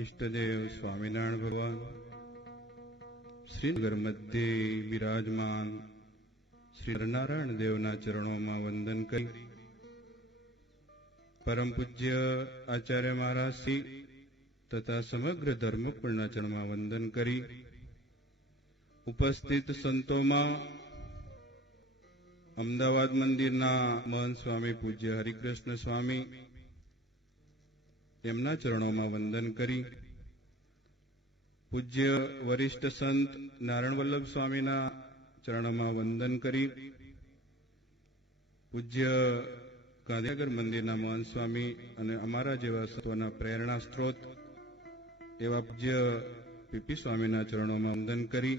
इष्टदेव स्वामिनारायण भगवान श्रीनगर मध्य विराजमान श्री नारायण देवना चरणों में वंदन करी परम पूज्य आचार्य महाराज श्री तथा समग्र धर्मकुलना चरण में वंदन करी उपस्थित संतों में अमदावाद मंदिरना महंत स्वामी पूज्य हरिकृष्ण स्वामी एमना चरणों में वंदन करी पूज्य वरिष्ठ संत नारायण वल्लभ स्वामीना चरणों में वंदन करी पूज्य गांधीनगर मंदिरना महंत स्वामी अने अमारा जेवा संतोना प्रेरणा स्त्रोत एवा पूज्य पीपी स्वामीना चरणों में वंदन करी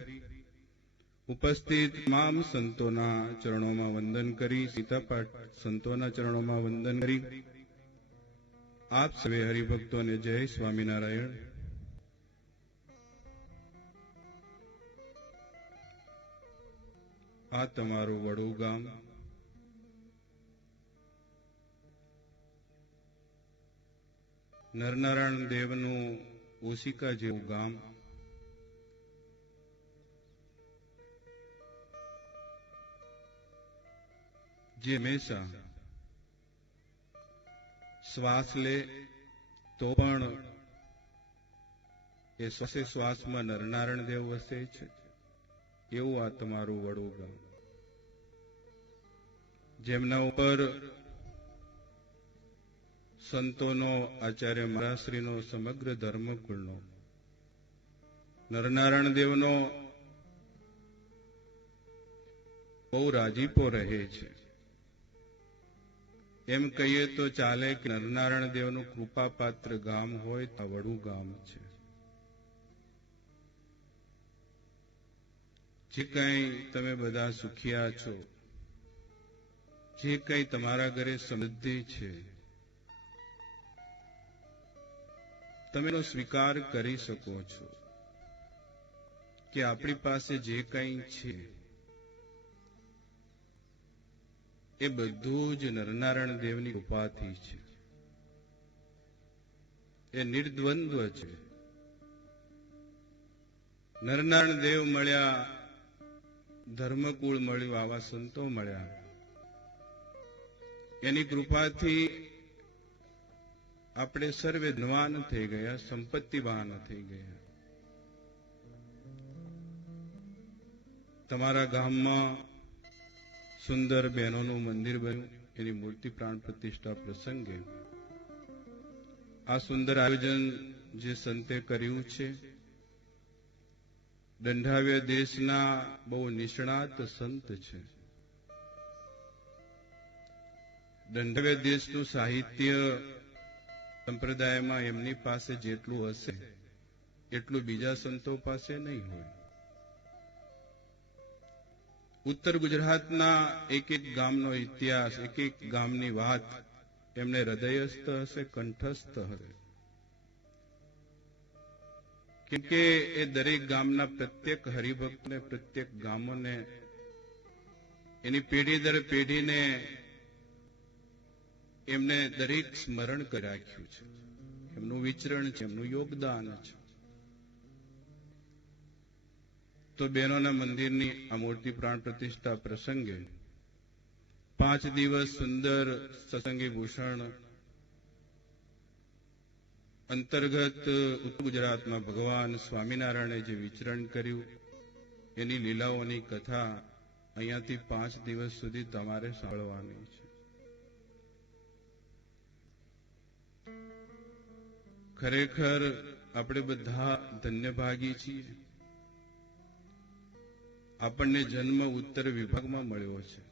उपस्थित तमाम संतोना चरणों में वंदन करी सीतापाठ संतोना चरणों में वंदन करी आप सभी हरिभक्तों ने जय स्वामीनारायण। आ तमारू वडू गाम नरनारायण देवनु ओसिका जेवू गाम जे हमेशा श्वास ले तो पण ए श्वासे श्वास में नरनारायण देव वसे छे एवं आ तमारू वडू गाम जेमना उपर संतोनो आचार्य महाराजश्रीनो समग्र धर्मकुलनो नरनारायण देवनो बहु राजीपो रहे छे एम कहिए तो चाले कि नरनारायण देवनु कृपापात्र गाम होय तो वडू गाम छे। जे कई तमे बधा सुखिया छो जे कई तमारा घरे समृद्धि छे तमेनो स्वीकार करी सको छो कि आपणी पासे जे कई छे ए बधुं ज नरनारायण देवनी कृपाथी छे। ए निर्द्वंद्व छे। नरनारायण देव मळ्या धर्मकुळ मळ्युं आवा संतो मळ्या एनी कृपाथी आपणे सर्वे धनवान थई गया संपत्तिवान थई गया। तमारा गाममां सुंदर बहनों मंदिर बन्युं एनी मूर्ति प्राण प्रतिष्ठा प्रसंगे आ सुंदर आयोजन जे संते कर्युं छे दंडाव्य देशना बहु निष्णात संत छे। दंडाव्य देशनुं साहित्य संप्रदायमां एमनी पासे जेटलुं हशे एटलुं बीजा संतो पासे नहीं होय। उत्तर गुजरातना एक एक गामनो इतिहास एक एक गामनी वात एमने हृदयस्थ हशे कंठस्थ हशे केमके ए दरेक गामना प्रत्येक हरिभक्त ने प्रत्येक गामोने एनी पेढ़ी दर पेढ़ी ने एमने दरेक स्मरण कर राख्युं छे एमनुं विचरण छे एमनुं योगदान छे। तो बहनों मंदिर आ मूर्ति प्राण प्रतिष्ठा प्रसंगे 5 दिवस सुंदर सत्संगी भूषण अंतर्गत उत्तर गुजरात में भगवान स्वामीनारायणे जे विचरण कर्युं एनी लीलाओनी कथा अहींयाथी 5 दिवस सुधी तमारे सांभळवानी छे। खरेखर आपणे बधा धन्यभागी छीए। આપણને જન્મ ઉત્તર વિભાગમાં મળ્યો છે।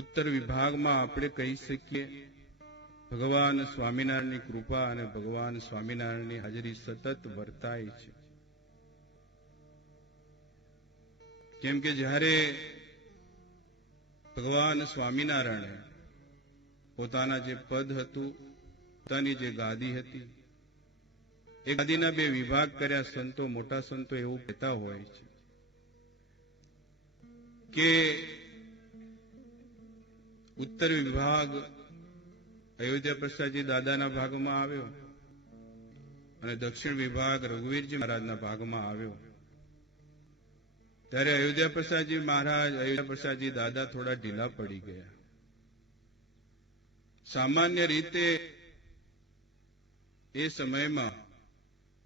ઉત્તર વિભાગમાં આપણે કહી શકીએ ભગવાન સ્વામિનારાયણની કૃપા અને ભગવાન સ્વામિનારાયણની હાજરી સતત વર્તાય છે। કેમ કે જ્યારે ભગવાન સ્વામિનારાયણે પોતાના જે પદ હતું પોતાની જે ગાદી હતી એ ગાદીના બે વિભાગ કર્યા। સંતો મોટા સંતો એવું કહેતા હોય છે કે उत्तर विभाग अयोध्या प्रसादजी दादाना भागमां आव्यो અને દક્ષિણ વિભાગ રઘુવીરજી મહારાજના ભાગમાં આવ્યો ત્યારે અયોધ્યા પ્રસાદજી મહારાજ, અયોધ્યા પ્રસાદજી દાદા થોડા ઢીલા પડી ગયા. સામાન્ય રીતે એ સમયમાં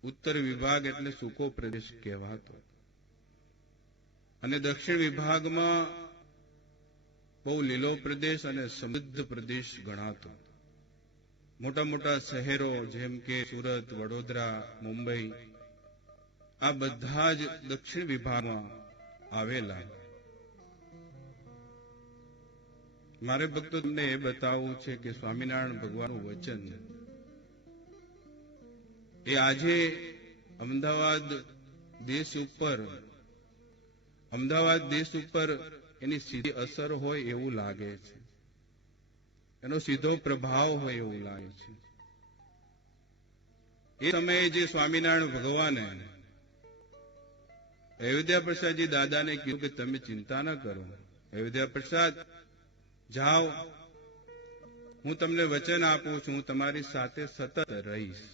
ઉત્તર વિભાગ એટલે સૂકો પ્રદેશ કહેવાતો અને દક્ષિણ વિભાગમાં બહુ લીલો પ્રદેશ અને સમૃદ્ધ પ્રદેશ ગણાતો. મોટા મોટા શહેરો જેમ કે સુરત, વડોદરા, મુંબઈ આ બધા જ દક્ષિણ વિભાગમાં આવેલા. મારે ભક્તો તમને એ બતાવવું છે કે સ્વામિનારાયણ ભગવાનનું વચન એ આજે અમદાવાદ દેશ ઉપર એની સીધી અસર હોય એવું લાગે છે, એનો સીધો પ્રભાવ હોય એવું લાગે છે. એ સમયે જે સ્વામિનારાયણ ભગવાને અયોધ્યા પ્રસાદજી દાદાને કીધું કે તમે ચિંતા ન કરો, અયોધ્યા પ્રસાદ જાઓ, હું તમને વચન આપું છું, હું તમારી સાથે સતત રહીશ.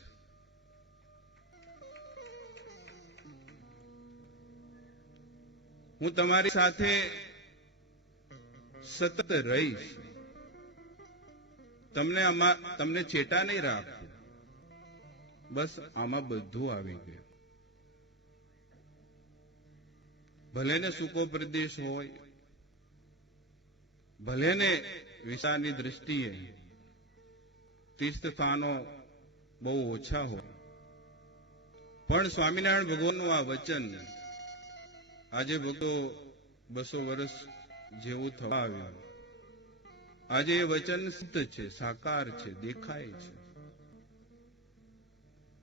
હું તમારી સાથે સતત રહીશ, તમને ચેટા નહીં રાખું. બસ આમાં બધું આવી ગયું. ભલે ને સૂકો પ્રદેશ હોય, ભલે ને વિસ્તારની દ્રષ્ટિએ તીર્થ સ્થાનો બહુ ઓછા હોય, પણ સ્વામિનારાયણ ભગવાનનું આ વચન આજે ભક્તો 200 વર્ષ જેવું થવા આવ્યું. આજે એ વચન સિદ્ધ છે, સાકાર છે, દેખાય છે.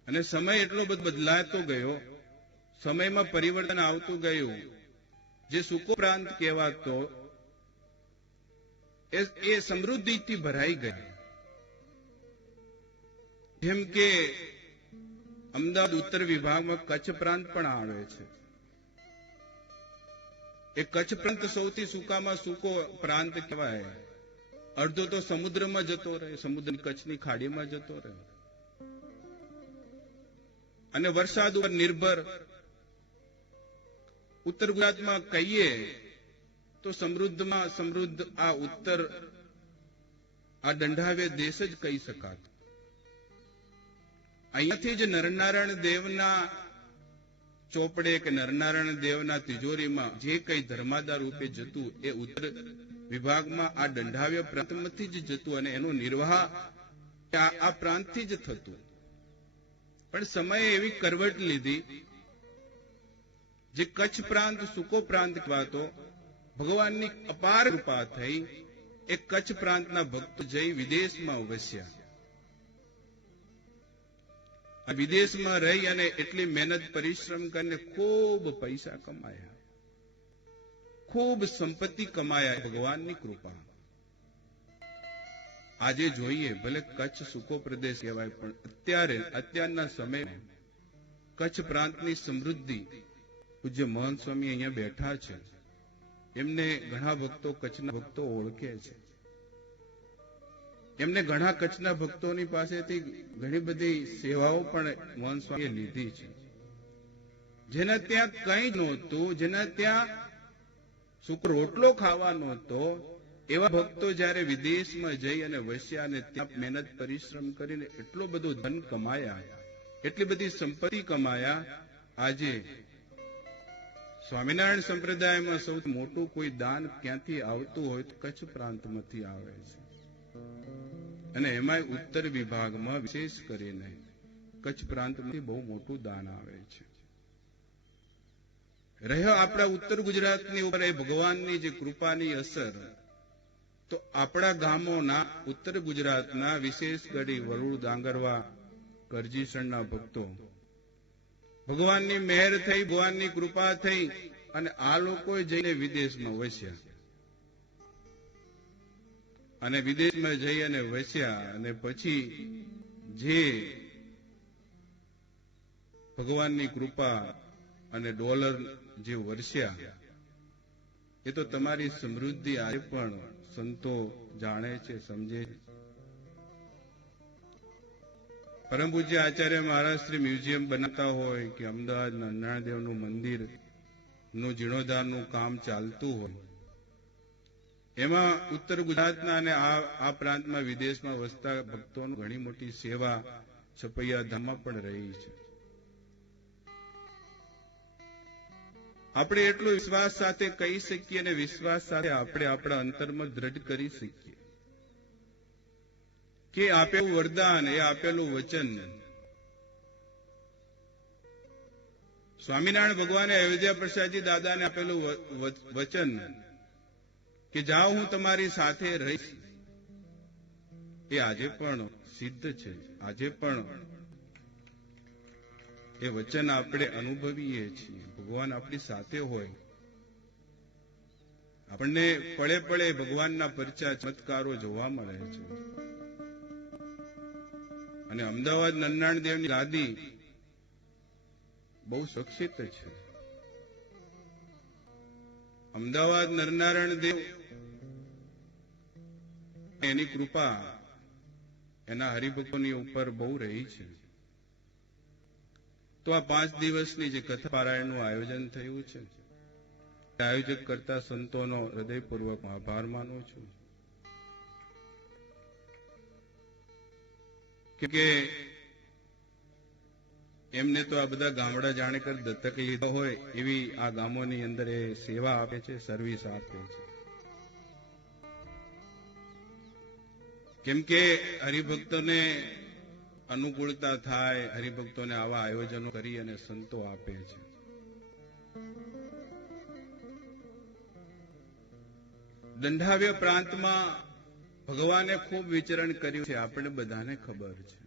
અને સમય એટલો બધો બદલાતો ગયો, સમયમાં પરિવર્તન આવતું ગયું. જે સૂકો પ્રાંત કહેવાતો એ સમૃદ્ધિથી ભરાઈ ગયા. જેમ કે અમદાવાદ ઉત્તર વિભાગમાં કચ્છ પ્રાંત પણ આવે છે. એ કચ્છ પ્રાંત સૌથી સૂકામાં સૂકો પ્રાંત કહેવાય. અડધો તો સમુદ્રમાં જતો રહે, સમુદ્રની કચ્છની ખાડીમાં જતો રહે અને વરસાદ ઉપર નિર્ભર. ઉત્તર ગુજરાતમાં કહીએ તો સમૃદ્ધમાં સમૃદ્ધ આ ઉત્તર, આ દંડાવે દેશ જ કહી શકાતો. અહીંયાથી જ નરનારાયણ દેવના ચોપડે કે નરનારાયણ દેવના તિજોરીમાં જે કઈ ધર્માદા રૂપે જતું એ ઉત્તર વિભાગમાં આ દંડાવ્ય પ્રાંતમાંથી જ જતું અને એનો નિર્વાહ આ પ્રાંતથી જ થતું. પણ સમયે એવી કરવટ લીધી, જે કચ્છ પ્રાંત સૂકો પ્રાંત કહેવાતો, ભગવાનની અપાર કૃપા થઈ એ કચ્છ પ્રાંતના ભક્તો જઈ વિદેશમાં વસ્યા. વિદેશમાં રહી અને એટલી મહેનત પરિશ્રમ કરીને ખૂબ પૈસા કમાયા, ખૂબ સંપત્તિ કમાયા. ભગવાનની કૃપા. આજે જોઈએ ભલે કચ્છ સૂકો પ્રદેશ કહેવાય, પણ અત્યારના સમયમાં કચ્છ પ્રાંતની સમૃદ્ધિ પૂજ્ય મહંત સ્વામી અહીંયા બેઠા છે, એમને ઘણા ભક્તો કચ્છના ભક્તો ઓળખે છે. એમને ઘણા કચ્છના ભક્તોની પાસેથી ઘણી બધી સેવાઓ પણ મહંત સ્વામીએ લીધી છે. જેના ત્યાં કંઈ નહોતું, જેના ત્યાં સૂકો રોટલો ખાવા નહોતો, એવા ભક્તો જયારે વિદેશમાં જઈ અને વસ્યા અને ત્યાં મહેનત પરિશ્રમ કરીને એટલો બધો ધન કમાયા, એટલી બધી સંપત્તિ કમાયા. આજે સ્વામિનારાયણ સંપ્રદાયમાં સૌથી મોટું કોઈ દાન ક્યાંથી આવતું હોય તો કચ્છ પ્રાંતમાંથી આવે છે. અને એમાંય ઉત્તર વિભાગમાં વિશેષ કરીને કચ્છ પ્રાંતમાંથી બહુ મોટું દાન આવે છે. રહ્યો આપણા ઉત્તર ગુજરાતની ઉપર એ ભગવાનની જે કૃપાની અસર, તો આપણા ગામોના ઉત્તર ગુજરાતના વિશેષ કરી વરુડ, ડાંગરવા, કરજીસણના ભક્તો ભગવાનની મહેર થઈ, ભગવાનની કૃપા થઈ અને આ લોકોએ જઈને વિદેશમાં વસ્યા. અને વિદેશમાં જઈ અને વસ્યા અને પછી જે ભગવાનની કૃપા અને ડોલર જે વરસ્યા, એ તો તમારી સમૃદ્ધિ આજે પણ સંતો જાણે છે, સમજે છે. પરમ પૂજ્ય આચાર્ય મહારાજ શ્રી મ્યુઝિયમ બનાવતા હોય કે અમદાવાદ નરનાળદેવનું મંદિર નું જીર્ણોદ્ધારનું કામ ચાલતું હોય, એમાં ઉત્તર ગુજરાતના અને આ પ્રાંતમાં વિદેશમાં વસતા ભક્તોની ઘણી મોટી સેવા છપૈયા ધામમાં પણ રહી છે. આપણે એટલો વિશ્વાસ સાથે કહી શકીએ અને વિશ્વાસ સાથે આપણે આપણા અંતરમાં દ્રઢ કરી શકીએ કે આપેલું વરદાન, એ આપેલું વચન સ્વામિનારાયણ ભગવાને અયોધ્યા પ્રસાદજી દાદાને આપેલું વચન કે જાઓ હું તમારી સાથે રહીશ, એ આજે પણ સિદ્ધ છે. આજે પણ એ વચન આપણે અનુભવીએ છીએ. ભગવાન આપણી સાથે હોય. આપણને પળે પળે ભગવાનના પરચા ચમત્કારો જોવા મળે છે. અને અમદાવાદ નરનારાયણ દેવની ગાદી બહુ સુરક્ષિત છે. અમદાવાદ નરનારાયણ દેવ એની કૃપા એના હરિભક્તોની ઉપર બહુ રહી છે. તો આ 5 દિવસની જે કથા પારાયણનું આયોજન થયું છે, આયોજક કરતા સંતોનો હૃદયપૂર્વક આભાર માનું છું કે એમને તો આ બધા ગામડા જાણે કર દત્તક લીધા હોય એવી આ ગામોની અંદર એ સેવા આપે છે, સર્વિસ આપે છે. કેમ કે હરિભક્તોને અનુકૂળતા થાય, હરિભક્તોને આવા આયોજનો કરી અને સંતો આપે છે. દંડાવ્ય પ્રાંતમાં ભગવાને ખૂબ વિચરણ કર્યું છે, આપણે બધાને ખબર છે.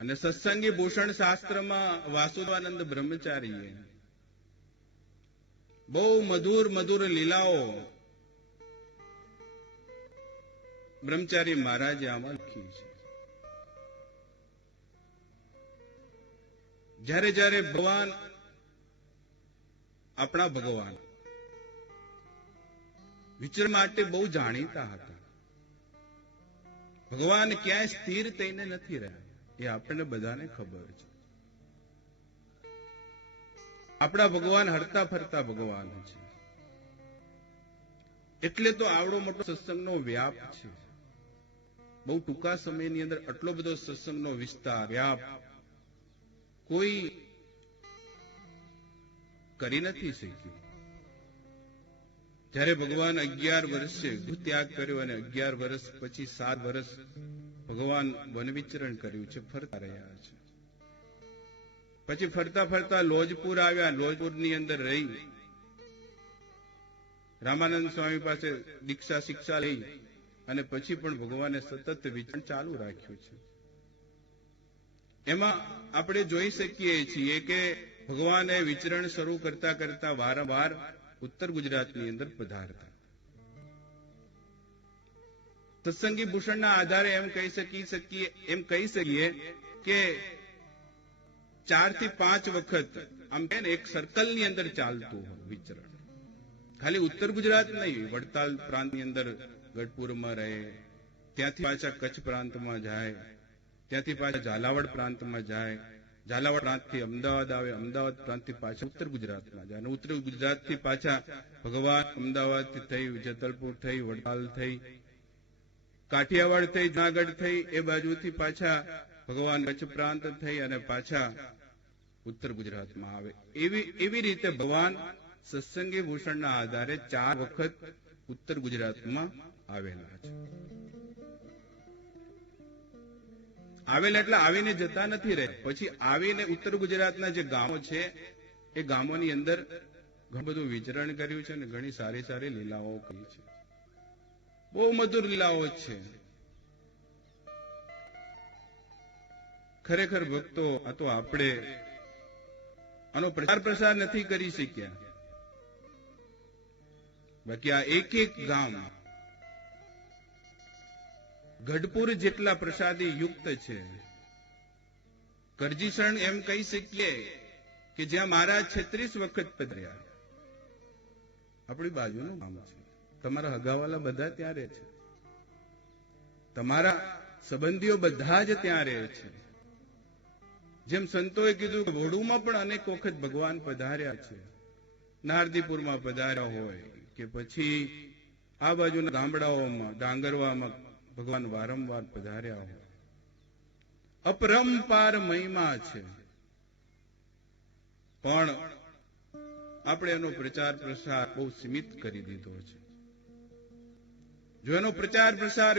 અને સત્સંગી ભૂષણ શાસ્ત્રમાં વાસુદેવાનંદ બ્રહ્મચારીએ બહુ મધુર મધુર લીલાઓ બ્રહ્મચારી મહારાજે આમાં લખી છે. જ્યારે જ્યારે ભગવાન, આપણા ભગવાન વિચરણ માટે બહુ જાણીતા હતા. ભગવાન ક્યાંય સ્થિર થઈને નથી રહ્યા, એ આપણને બધાને ખબર છે. આપણા ભગવાન હરતા ફરતા ભગવાન છે. એટલે તો આવડો મોટો સત્સંગનો વ્યાપ છે. બહુ ટૂંકા સમયની અંદર આટલો બધો સત્સંગનો વિસ્તાર, વ્યાપ કોઈ કરી નથી શક્યું. જ્યારે ભગવાન 11 વર્ષે ત્યાગ કર્યો અને 11 વર્ષ પછી 7 વર્ષ ભગવાન વન વિચરણ કર્યું છે, ફરતા રહ્યા છે. પછી ફરતા ફરતા લોજપુર આવ્યા. લોજપુરની અંદર રહી રામાનંદ સ્વામી પાસે દીક્ષા શિક્ષા લઈ અને પછી પણ ભગવાને સતત વિચરણ ચાલુ રાખ્યું છે. એમાં આપણે જોઈ શકીએ છીએ કે ભગવાને વિચરણ શરૂ કરતા કરતા વારંવાર ઉત્તર ગુજરાતની અંદર પધારતા. સત્સંગી ભૂષણના આધારે એમ કહી શકીએ કે 4 થી 5 વખત આમ કે એક સર્કલની અંદર ચાલતું વિચરણ. ખાલી ઉત્તર ગુજરાત નહીં, વડતાલ પ્રાંતની અંદર ગઢપુરમાં રહે, ત્યાંથી પાછા કચ્છ પ્રાંતમાં જાય, ત્યાંથી પાછા ઝાલાવાડ પ્રાંતમાં જાય, ઝાલાવાડ પ્રાંતથી અમદાવાદ આવે, અમદાવાદ પ્રાંતથી પાછા ઉત્તર ગુજરાતમાં જાય, અને ઉત્તર ગુજરાતથી પાછા ભગવાન અમદાવાદથી થઈ, જેતલપુર થઈ, વડતાલ થઈ, કાઠિયાવાડ થઈ, જૂનાગઢ થઈ, એ બાજુથી પાછા ભગવાન કચ્છ પ્રાંત થઈ અને પાછા ઉત્તર ગુજરાતમાં આવે. એવી રીતે ભગવાન સત્સંગી ભૂષણના આધારે 4 વખત ઉત્તર ગુજરાતમાં આવેલા છે. આવેલા એટલે આવીને જતા નથી રહ્યા. પછી આવીને ઉત્તર ગુજરાતના જે ગામો છે એ ગામોની અંદર ઘણું બધું વિચરણ કર્યું છે અને ઘણી સારી સારી લીલાઓ કરી છે. બહુ મધુર લીલાઓ છે. ખરેખર ભક્તો, આ તો આપણે આનો પ્રચાર પ્રસાર નથી કરી શક્યા. બાકી આ એક એક ગામ ગઢપુર જેટલા પ્રસાદી યુક્ત છે. કરજીસણ એમ કહી શકીએ કે જ્યાં મહારાજ 36 વખત પધાર્યા. આપણી બાજુનું ગામ છે. તમારા હગાવાલા બધા ત્યાં રહે છે. તમારા સંબંધીઓ બધા જ ત્યાં રહે છે. જેમ સંતોએ કીધું, વડુમાં પણ અનેક વખત ભગવાન પધાર્યા છે. નારદીપુરમાં પધાર્યા હોય કે પછી આ બાજુના ગામડાઓમાં, ડાંગરવામાં ભગવાન વારંવાર પધાર્યા હોય. અપરંપાર મહિમા છે. પણ આપણે એનો પ્રચાર પ્રસાર બહુ સીમિત કરી દીધો છે. જો એનો પ્રચાર પ્રસાર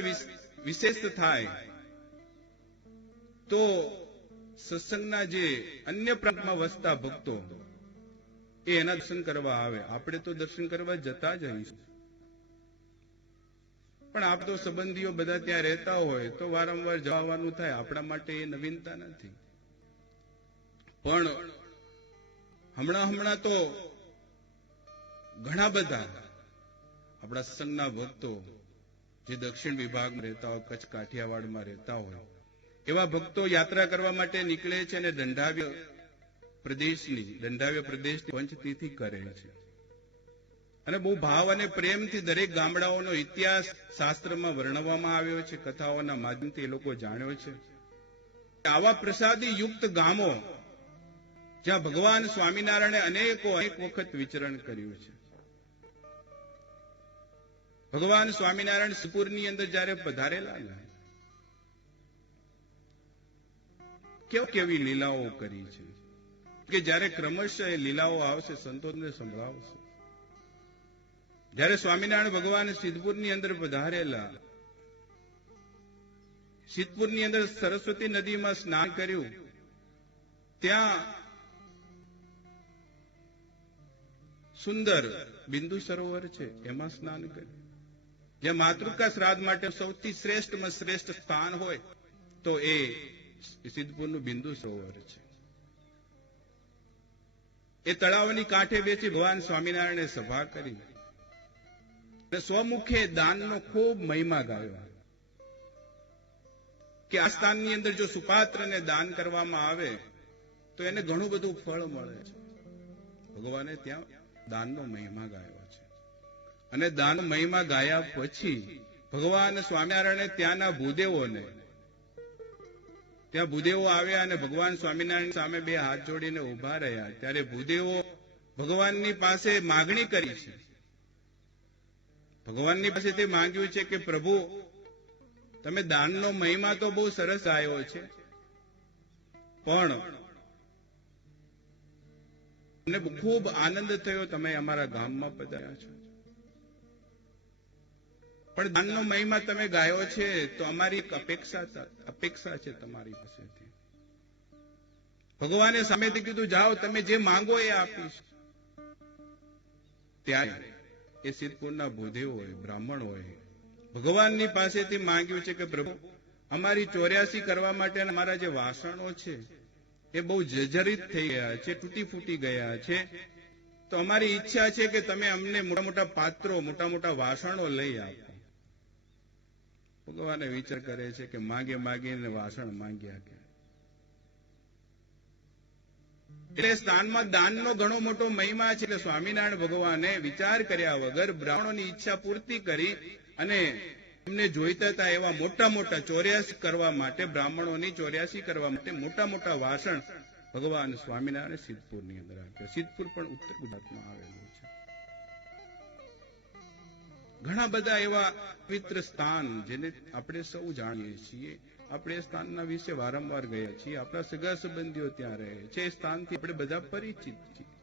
વિશેષ થાય તો સત્સંગના જે અન્ય પ્રાંતમાં વસતા ભક્તો એ એના દર્શન કરવા આવે. આપણે તો દર્શન કરવા જતા જ હઈશું, પણ આપ તો સંબંધીઓ બધા ત્યાં રહેતા હોય તો વારંવાર જવાનું થાય. આપણા માટે એ નવીનતા નથી. પણ હમણાં તો ઘણા બધા આપણા સત્સંગના ભક્તો જે દક્ષિણ વિભાગમાં રહેતા હોય, કચ્છ કાઠિયાવાડમાં રહેતા હોય, એવા ભક્તો યાત્રા કરવા માટે નીકળે છે અને દંડાવ્ય પ્રદેશની પંચતીથી કરે છે. અને બહુ ભાવ અને પ્રેમથી દરેક ગામડાઓનો ઇતિહાસ શાસ્ત્રમાં વર્ણવવામાં આવ્યો છે. કથાઓના માધ્યમથી એ લોકો જાણ્યો છે. આવા પ્રસાદી યુક્ત ગામો જ્યાં ભગવાન સ્વામિનારાયણે અનેક વખત વિચરણ કર્યું છે. ભગવાન સ્વામિનારાયણ સિદ્ધપુરની અંદર જયારે પધારેલા ને, કેવી લીલાઓ કરી છે કે જયારે ક્રમશઃ એ લીલાઓ આવશે, સંતોને સંભળાવશે. જયારે સ્વામિનારાયણ ભગવાન સિદ્ધપુરની અંદર પધારેલા, સિદ્ધપુરની અંદર સરસ્વતી નદીમાં સ્નાન કર્યું. ત્યાં સુંદર બિંદુ સરોવર છે, એમાં સ્નાન કર્યું. જ્યાં માતૃકા શ્રાદ્ધ માટે સૌથી શ્રેષ્ઠમાં શ્રેષ્ઠ સ્થાન હોય તો એ સિદ્ધપુરનું બિંદુ સરોવર છે. એ તળાવની કાંઠે બેસી ભગવાન સ્વામિનારાયણે સભા કરી અને સ્વમુખે દાનનો ખૂબ મહિમા ગાયો કે આ સ્થાનની અંદર જો સુપાત્રને દાન કરવામાં આવે તો એને ઘણું બધું ફળ મળે છે. ભગવાને ત્યાં દાનનો મહિમા ગાયો છે. અને દાન મહિમા ગાયા પછી ભગવાન સ્વામિનારાયણે ત્યાંના ભૂદેવો આવ્યા અને ભગવાન સ્વામિનારાયણ સામે બે હાથ જોડીને ઉભા રહ્યા. ત્યારે ભૂદેવો ભગવાનની પાસે માગણી કરી છે. ભગવાનની પાસેથી માંગ્યું છે કે પ્રભુ, તમે દાનનો મહિમા તો બહુ સરસ ગાયો છે, પણ મને ખૂબ આનંદ થયો તમે અમારા ગામમાં પધાર્યા છો, પણ દાનનો મહિમા તમે ગાયો છે તો અમારી એક અપેક્ષા છે તમારી પાસેથી. ભગવાને સામેથી કીધું, જાઓ તમે જે માંગો એ આપીશ. ત્યારે એ સિદ્ધપુરના ભૂદેવ હોય, બ્રાહ્મણ હોય, ભગવાનની પાસેથી માંગ્યું છે કે પ્રભુ, અમારી 84 કરવા માટે અમારા જે વાસણો છે એ બહુ જર્જરિત થઈ ગયા છે, તૂટી ફૂટી ગયા છે, તો અમારી ઈચ્છા છે કે તમે અમને મોટા મોટા પાત્રો, મોટા મોટા વાસણો લઈ આપો. ભગવાને વિચાર કરે છે કે માગીને વાસણ માંગ્યા કે. એટલે સ્થાનમાં દાનનો ઘણો મોટો મહિમા છે. એટલે સ્વામિનારાયણ ભગવાને વિચાર કર્યા વગર બ્રાહ્મણોની ઈચ્છા પૂર્તિ કરી અને એમને જોઈતા હતા એવા મોટા મોટા 84 કરવા માટે, બ્રાહ્મણોની 84 કરવા માટે મોટા મોટા વાસણ ભગવાન સ્વામિનારાયણ સિદ્ધપુરની અંદર આપ્યા. સિદ્ધપુર પણ ઉત્તર ગુજરાતમાં આવેલું છે. ઘણા બધા એવા પવિત્ર સ્થાન જેને આપણે સૌ જાણીએ છીએ. આપણે એ સ્થાનના વિશે વારંવાર ગયા છીએ. આપણા સગા સંબંધીઓ ત્યાં રહે છે. એ સ્થાનથી આપણે બધા પરિચિત છીએ.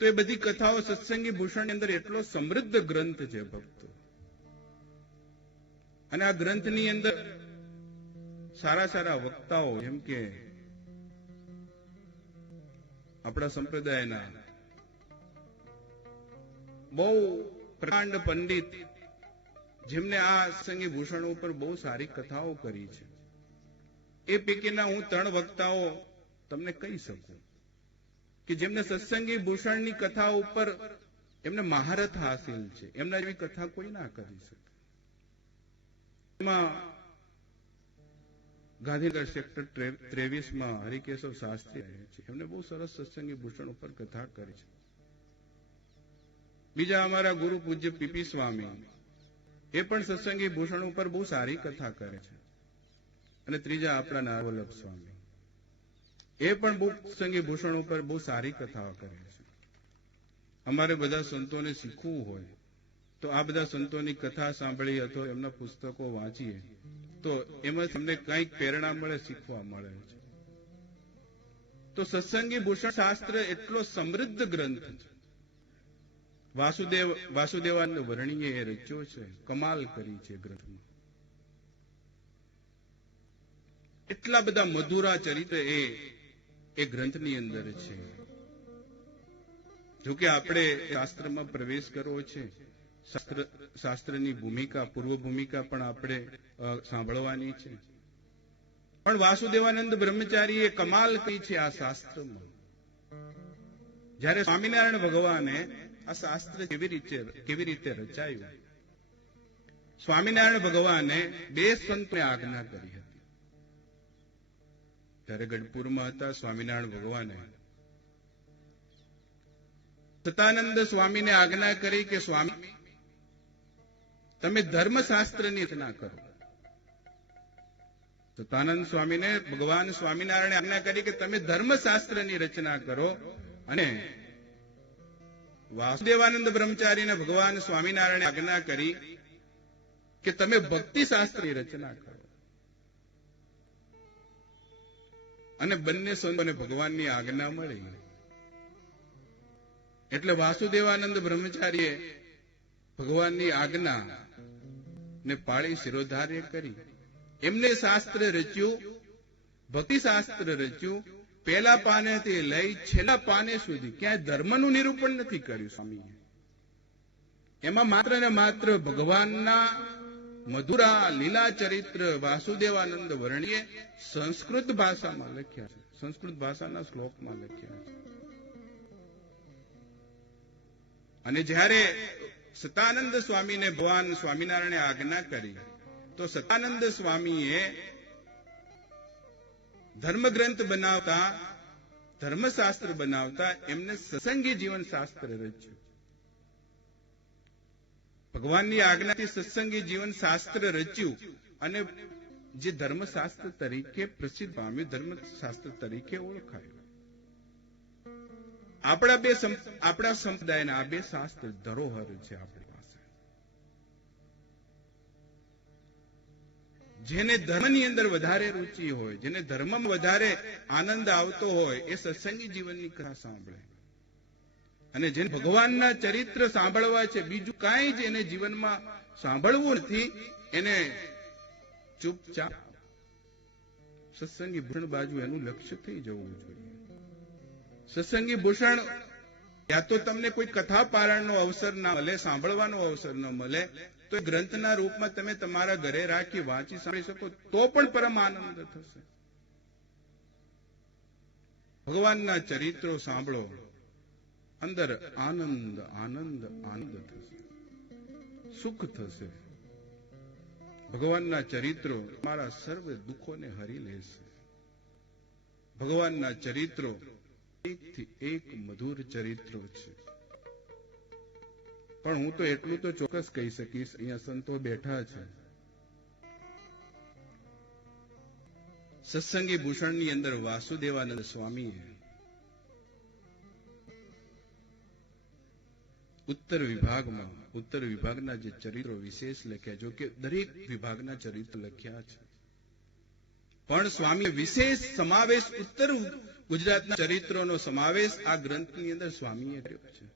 તો એ બધી કથાઓ સત્સંગી ભૂષણની અંદર એટલો સમૃદ્ધ ગ્રંથ છે ભક્તો. અને આ ગ્રંથની અંદર સારા વક્તાઓ, જેમ કે આપણા સંપ્રદાયના બહુ પ્રકાંડ પંડિત, જેમને આ સત્સંગી ભૂષણ ઉપર બહુ સારી કથાઓ કરી છે, એ પૈકીના હું 3 વક્તાઓ તમને કહી શકું કે જેમને સત્સંગી ભૂષણની કથા ઉપર એમને મહારથ હાસિલ છે. એમના જેવી કથા કોઈ ના કરી શકે. એમાં ગાંધીનગર સેક્ટર 23માં હરિકેશવ શાસ્ત્રી રહે છે. એમને બહુ સરસ સત્સંગી ભૂષણ ઉપર કથા કરી છે. બીજા અમારા ગુરુ પૂજ્ય પીપી સ્વામી, એ પણ સત્સંગી ભૂષણ ઉપર બહુ સારી કથા કરે છે. અને ત્રીજા આપણા નારવલ્લભ સ્વામી, એ પણ બહુ સત્સંગી ભૂષણ ઉપર બહુ સારી કથાઓ કરે છે. અમારે બધા સંતોને શીખવું હોય તો આ બધા સંતોની કથા સાંભળી અથવા એમના પુસ્તકો વાંચીએ તો એમાં તમને કંઈક પ્રેરણા મળે, શીખવા મળે છે. તો સત્સંગી ભૂષણ શાસ્ત્ર એટલો સમૃદ્ધ ગ્રંથ છે. વાસુદેવાનંદ વર્ણીએ એ રચ્યો છે, કમાલ કરી છે ગ્રંથમાં. એટલા બધા મધુરા ચરિત્ર એ ગ્રંથની અંદર છે. જોકે આપણે શાસ્ત્રમાં પ્રવેશ કરવો છે, શાસ્ત્રની ભૂમિકા, પૂર્વ ભૂમિકા પણ આપણે સાંભળવાની છે. પણ વાસુદેવાનંદ બ્રહ્મચારીએ કમાલ કરી છે આ શાસ્ત્રમાં. જ્યારે સ્વામિનારાયણ ભગવાને આ શાસ્ત્ર કેવી રીતે રચાયું, સ્વામિનારાયણ ભગવાને બે સંતોને આજ્ઞા કરી હતી. ત્યારે ગઢપુરમાં હતા સ્વામિનારાયણ ભગવાને સતાનંદ સ્વામીને આજ્ઞા કરી કે સ્વામી, તમે ધર્મશાસ્ત્રની રચના કરો. સતાનંદ સ્વામીને ભગવાન સ્વામિનારાયણે આજ્ઞા કરી કે તમે ધર્મશાસ્ત્રની રચના કરો. અને વાસુદેવાનંદ બ્રહ્મચારીને ભગવાન સ્વામિનારાયણે આજ્ઞા કરી કે તમે ભક્તિશાસ્ત્રની રચના કરો. અને બંને સંતોને ભગવાનની આજ્ઞા મળી. એટલે વાસુદેવાનંદ બ્રહ્મચારીએ ભગવાનની આજ્ઞા ને પાળી શિરોધાર્ય કરી. એમને શાસ્ત્ર રચ્યું, ભક્તિશાસ્ત્ર રચ્યું. પહેલા પાનેથી લઈ છેલ્લા પાને સુધી ક્યાંય ધર્મનું નિરૂપણ નથી કર્યું સ્વામીએ. એમાં માત્ર ને માત્ર ભગવાનના મધુરા લીલા ચરિત્ર વાસુદેવાનંદ વર્ણીએ સંસ્કૃત ભાષામાં લખ્યા છે, સંસ્કૃત ભાષાના શ્લોકમાં લખ્યા છે. અને જ્યારે સતાનંદ સ્વામીને ભગવાન સ્વામિનારાયણે આજ્ઞા કરી તો સતાનંદ સ્વામીએ ધર્મગ્રંથ બનાવતા, ધર્મશાસ્ત્ર બનાવતા એમને સત્સંગી જીવન શાસ્ત્ર રચ્યું. ભગવાનની આજ્ઞાથી સત્સંગી જીવન શાસ્ત્ર રચ્યું અને જે ધર્મશાસ્ત્ર તરીકે પ્રસિદ્ધ પામ્યું, ધર્મશાસ્ત્ર તરીકે ઓળખાયું. આપણા સંપ્રદાયના આ બે શાસ્ત્ર ધરોહર છે આપણી પાસે. જેને ધર્મની અંદર વધારે રુચિ હોય, જેને ધર્મમાં વધારે આનંદ આવતો હોય, એ સત્સંગી જીવનની કથા સાંભળે. અને જેને ભગવાનના ચરિત્ર સાંભળવા છે, બીજું કાંઈ જ એને જીવનમાં સાંભળવું નથી, એને ચૂપચાપ સત્સંગી ભૂષણ બાજુ એનું લક્ષ્ય થઈ જવું જોઈએ. સત્સંગી ભૂષણ યા તો તમને કોઈ કથા પારાયણનો અવસર ના મળે, સાંભળવાનો અવસર ન મળે, તો ગ્રંથના રૂપમાં તમે તમારા ઘરે રાખી વાંચી સાંભળી શકો તો પણ પરમ આનંદ થશે. ભગવાનના ચરિત્રો સાંભળો, અંદર આનંદ આનંદ આનંદ થશે, સુખ થશે. ભગવાનના ચરિત્રો તમારા સર્વ દુઃખોને હરી લેશે. ભગવાનના ચરિત્રો એકથી એક મધુર ચરિત્રો છે. પણ હું તો એટલું તો ચોક્કસ કહી શકીશ, અહીંયા સંતો બેઠા છે, સત્સંગી ભૂષણની અંદર વાસુદેવાનંદ સ્વામીએ ઉત્તર વિભાગના જે ચરિત્રો વિશેષ લખ્યા, જો કે દરેક વિભાગના ચરિત્ર લખ્યા છે, પણ સ્વામી વિશેષ સમાવેશ, ઉત્તર ગુજરાતના ચરિત્રોનો સમાવેશ આ ગ્રંથની અંદર સ્વામીએ કર્યો છે.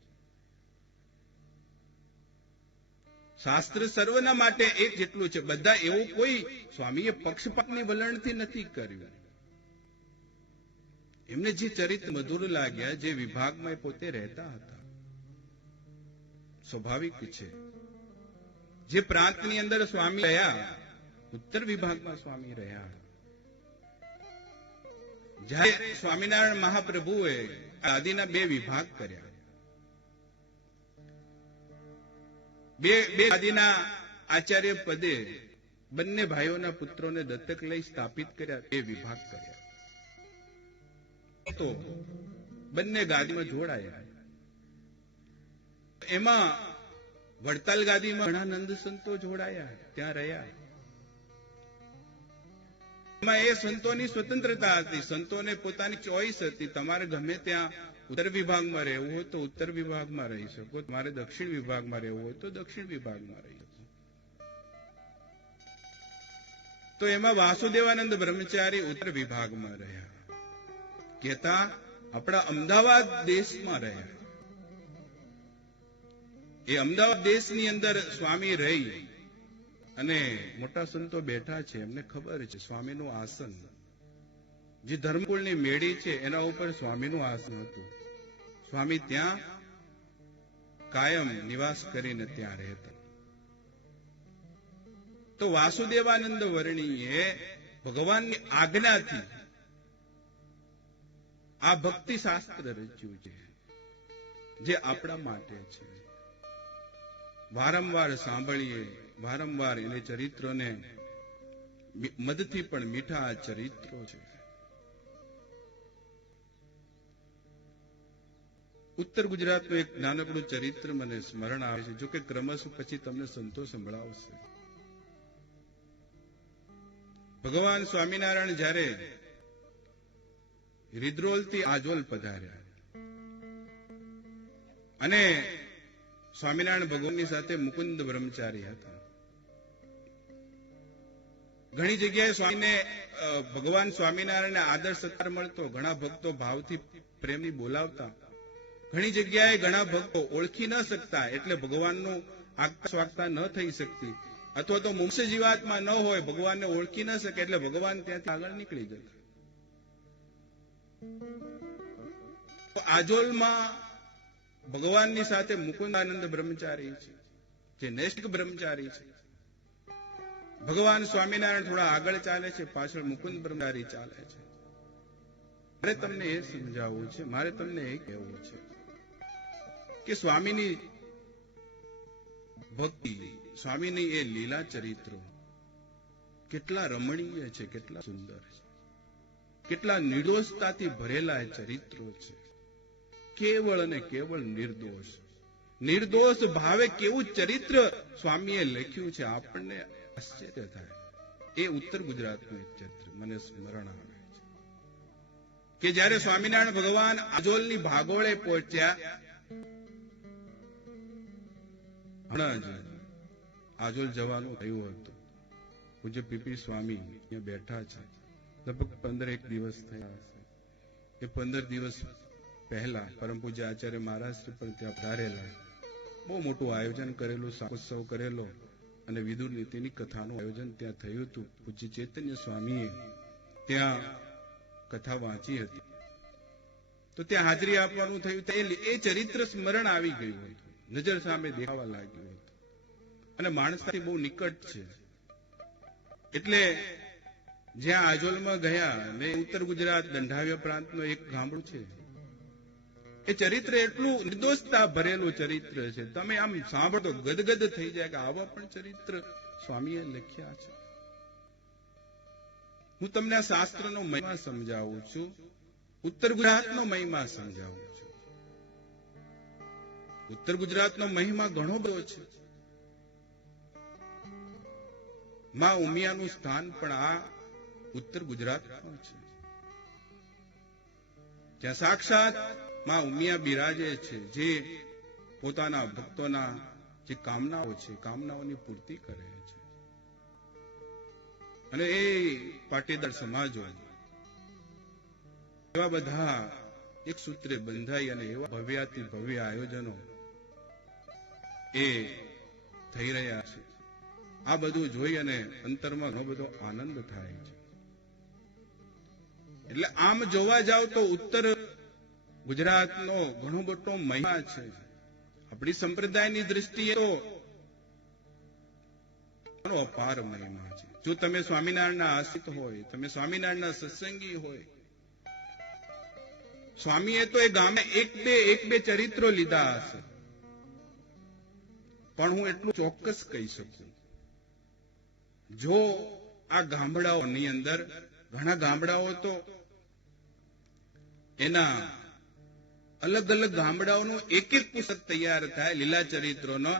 શાસ્ત્ર સર્વના માટે એક જેટલું છે, બધા એવું કોઈ સ્વામીએ પક્ષપાતની વલણથી નથી કર્યું. એમને જે ચરિત્ર મધુર લાગ્યા, જે વિભાગમાં પોતે રહેતા હતા, સ્વાભાવિક છે. જે પ્રાંતની અંદર સ્વામી રહ્યા, ઉત્તર વિભાગમાં સ્વામી રહ્યા. જ્યારે સ્વામિનારાયણ મહાપ્રભુએ આદિના બે વિભાગ કર્યા, બે આદિના આચાર્ય પદે બંને ભાઈઓના પુત્રોને દત્તક લઈ સ્થાપિત કર્યા, બે વિભાગ કર્યા, તો બંને ગાદીમાં જોડાયા. એમાં વડતાલ ગાદીમાં ઘણા નંદ સંતો જોડાયા, ત્યાં રહ્યા. એમાં એ સંતોની સ્વતંત્રતા હતી, સંતોને પોતાની ચોઈસ હતી. તમારે ગમે ત્યાં ઉત્તર વિભાગમાં રહેવું હોય તો ઉત્તર વિભાગમાં રહી શકો, તમારે દક્ષિણ વિભાગમાં રહેવું હોય તો દક્ષિણ વિભાગમાં રહી શકો. તો એમાં વાસુદેવાનંદ બ્રહ્મચારી ઉત્તર વિભાગમાં રહ્યા, કહેતા આપણા અમદાવાદ દેશમાં રહ્યા. એ અમદાવાદ દેશની અંદર સ્વામી રહી અને મોટા સંતો બેઠા છે, એમને ખબર છે સ્વામીનું આસન, જે ધર્મકુળની મેળી છે એના ઉપર સ્વામીનું આસન હતું. સ્વામી ત્યાં કાયમ નિવાસ કરીને ત્યાં રહેતા. તો વાસુદેવાનંદ વર્ણીએ ભગવાનની આજ્ઞાથી આ ભક્તિ શાસ્ત્ર રચ્યું છે, જે આપણા માટે છે. વારંવાર સાંભળીએ, વારંવાર એને ચરિત્રોને મદથી પણ મીઠા ચરિત્રો છે. ઉત્તર ગુજરાતનું એક નાનકડું ચરિત્ર મને સ્મરણ આવે છે, જો કે ક્રમશ પછી તમને સંતો સંભળાવશે. ભગવાન સ્વામિનારાયણ જયારે રિદ્રોલથી આજોલ પધાર્યા અને સ્વામિનારાયણ ભગવાનની સાથે મુકુંદ બ્રહ્મચારી હતા. ઘણી જગ્યાએ સ્વામીને ભગવાન સ્વામિનારાયણને આદર સત્કાર મળતો, ઘણા ભક્તો ભાવથી પ્રેમથી બોલાવતા. ઘણી જગ્યાએ ઘણા ભક્તો ઓળખી ન શકતા, એટલે ભગવાનનું આગતા સ્વાગતા ન થઈ શકતી, અથવા તો મુમુક્ષ જીવાત્મા ન હોય, ભગવાનને ઓળખી ન શકે, એટલે ભગવાન ત્યાંથી આગળ નીકળી જતા. આજોલમાં ભગવાનની સાથે મુકુંદાનંદ બ્રહ્મચારી છે, જે નૈષ્ઠિક બ્રહ્મચારી છે. ભગવાન સ્વામિનારાયણ થોડા આગળ ચાલે છે, પાછળ મુકુંદ બ્રહ્મચારી ચાલે છે. મારે તમને એ સમજાવવું છે, મારે તમને એ કહેવું છે કે સ્વામીની ભક્તિ, સ્વામીની એ લીલા ચરિત્રો કેટલા રમણીય છે, કેટલા સુંદર છે, કેટલા નિર્દોષતાથી ભરેલા ચરિત્રો છે. કેવળ અને કેવળ નિર્દોષ, નિર્દોષ ભાવે કેવું ચરિત્ર સ્વામીએ લખ્યું છે, આપણને આશ્ચર્ય થાય. એ ઉત્તર ગુજરાતનું એક ચરિત્ર મને સ્મરણ આવે છે કે જયારે સ્વામિનારાયણ ભગવાન આજોલની ભાગોળે પહોંચ્યા, હમણાં જ આજોલ જવાનું થયું હતું. પૂજ્ય પીપી સ્વામી અહીંયા બેઠા છે, લગભગ 15 દિવસ થયા હશે. એ 15 દિવસ પહેલા પરમ પૂજ્ય આચાર્ય મહારાજ પણ ત્યાં પધારેલા. બહુ મોટું આયોજન કરેલું, શાકોત્સવ કરેલો અને વિદુર નીતિની કથાનું આયોજન ત્યાં થયું હતું. પૂજ્ય ચૈતન્ય સ્વામીએ ત્યાં કથા વાંચી હતી, તો ત્યાં હાજરી આપવાનું થયું. એ ચરિત્ર સ્મરણ આવી ગયું હતું, નજર સામે દેખાવા લાગ્યું હતું, અને માણસથી બહુ નિકટ છે. એટલે જ્યાં આજોલમાં ગયા, ને ઉત્તર ગુજરાત દંઢાવ્ય પ્રાંતનું એક ગામડું છે, એ ચરિત્ર એટલું નિર્દોષતા ભરેલું ચરિત્ર છે, તમે આમ સાંભળો ગદગદ થઈ જાય કે આવા પણ ચરિત્ર સ્વામીએ લખ્યા છે. હું તમને આ શાસ્ત્રનો મહિમા સમજાવું છું, ઉત્તર ગુજરાતનો મહિમા સમજાવું છું. ઉત્તર ગુજરાતનો મહિમા ઘણો બધો છે. માં ઉમિયાનું સ્થાન પણ આ ઉત્તર ગુજરાતમાં છે, જ્યાં સાક્ષાત માં ઉમિયા બિરાજે છે, જે પોતાના ભક્તોના જે કામનાઓ છે, કામનાઓની પૂર્તિ કરે છે. અને એ પાટીદાર સમાજો એવા બધા એક સૂત્રે બંધાઈ અને એવા ભવ્યાતિ ભવ્ય આયોજનો એ થઈ રહ્યા છે. આ બધું જોઈ અને અંતરમાં ઘણો બધો આનંદ થાય છે. એટલે આમ જોવા જાવ તો ઉત્તર ગુજરાતનો ઘણો મોટો મહિમા છે. આપણી સંપ્રદાયની દ્રષ્ટિએ તો ઘણો અપાર મહિમા છે. જો તમે સ્વામિનારાયણના આશ્રિત હોય, તમે સ્વામિનારાયણના સત્સંગી હોય, સ્વામીએ તો એ ગામે એક બે ચરિત્રો લીધા હશે, પણ હું એટલું ચોક્કસ કહી શકું, જો આ ગામડાઓની અંદર ઘણા ગામડાઓ તો એના અલગ અલગ ગામડાઓનું એક પુસ્તક તૈયાર થાય લીલા ચરિત્રોનો,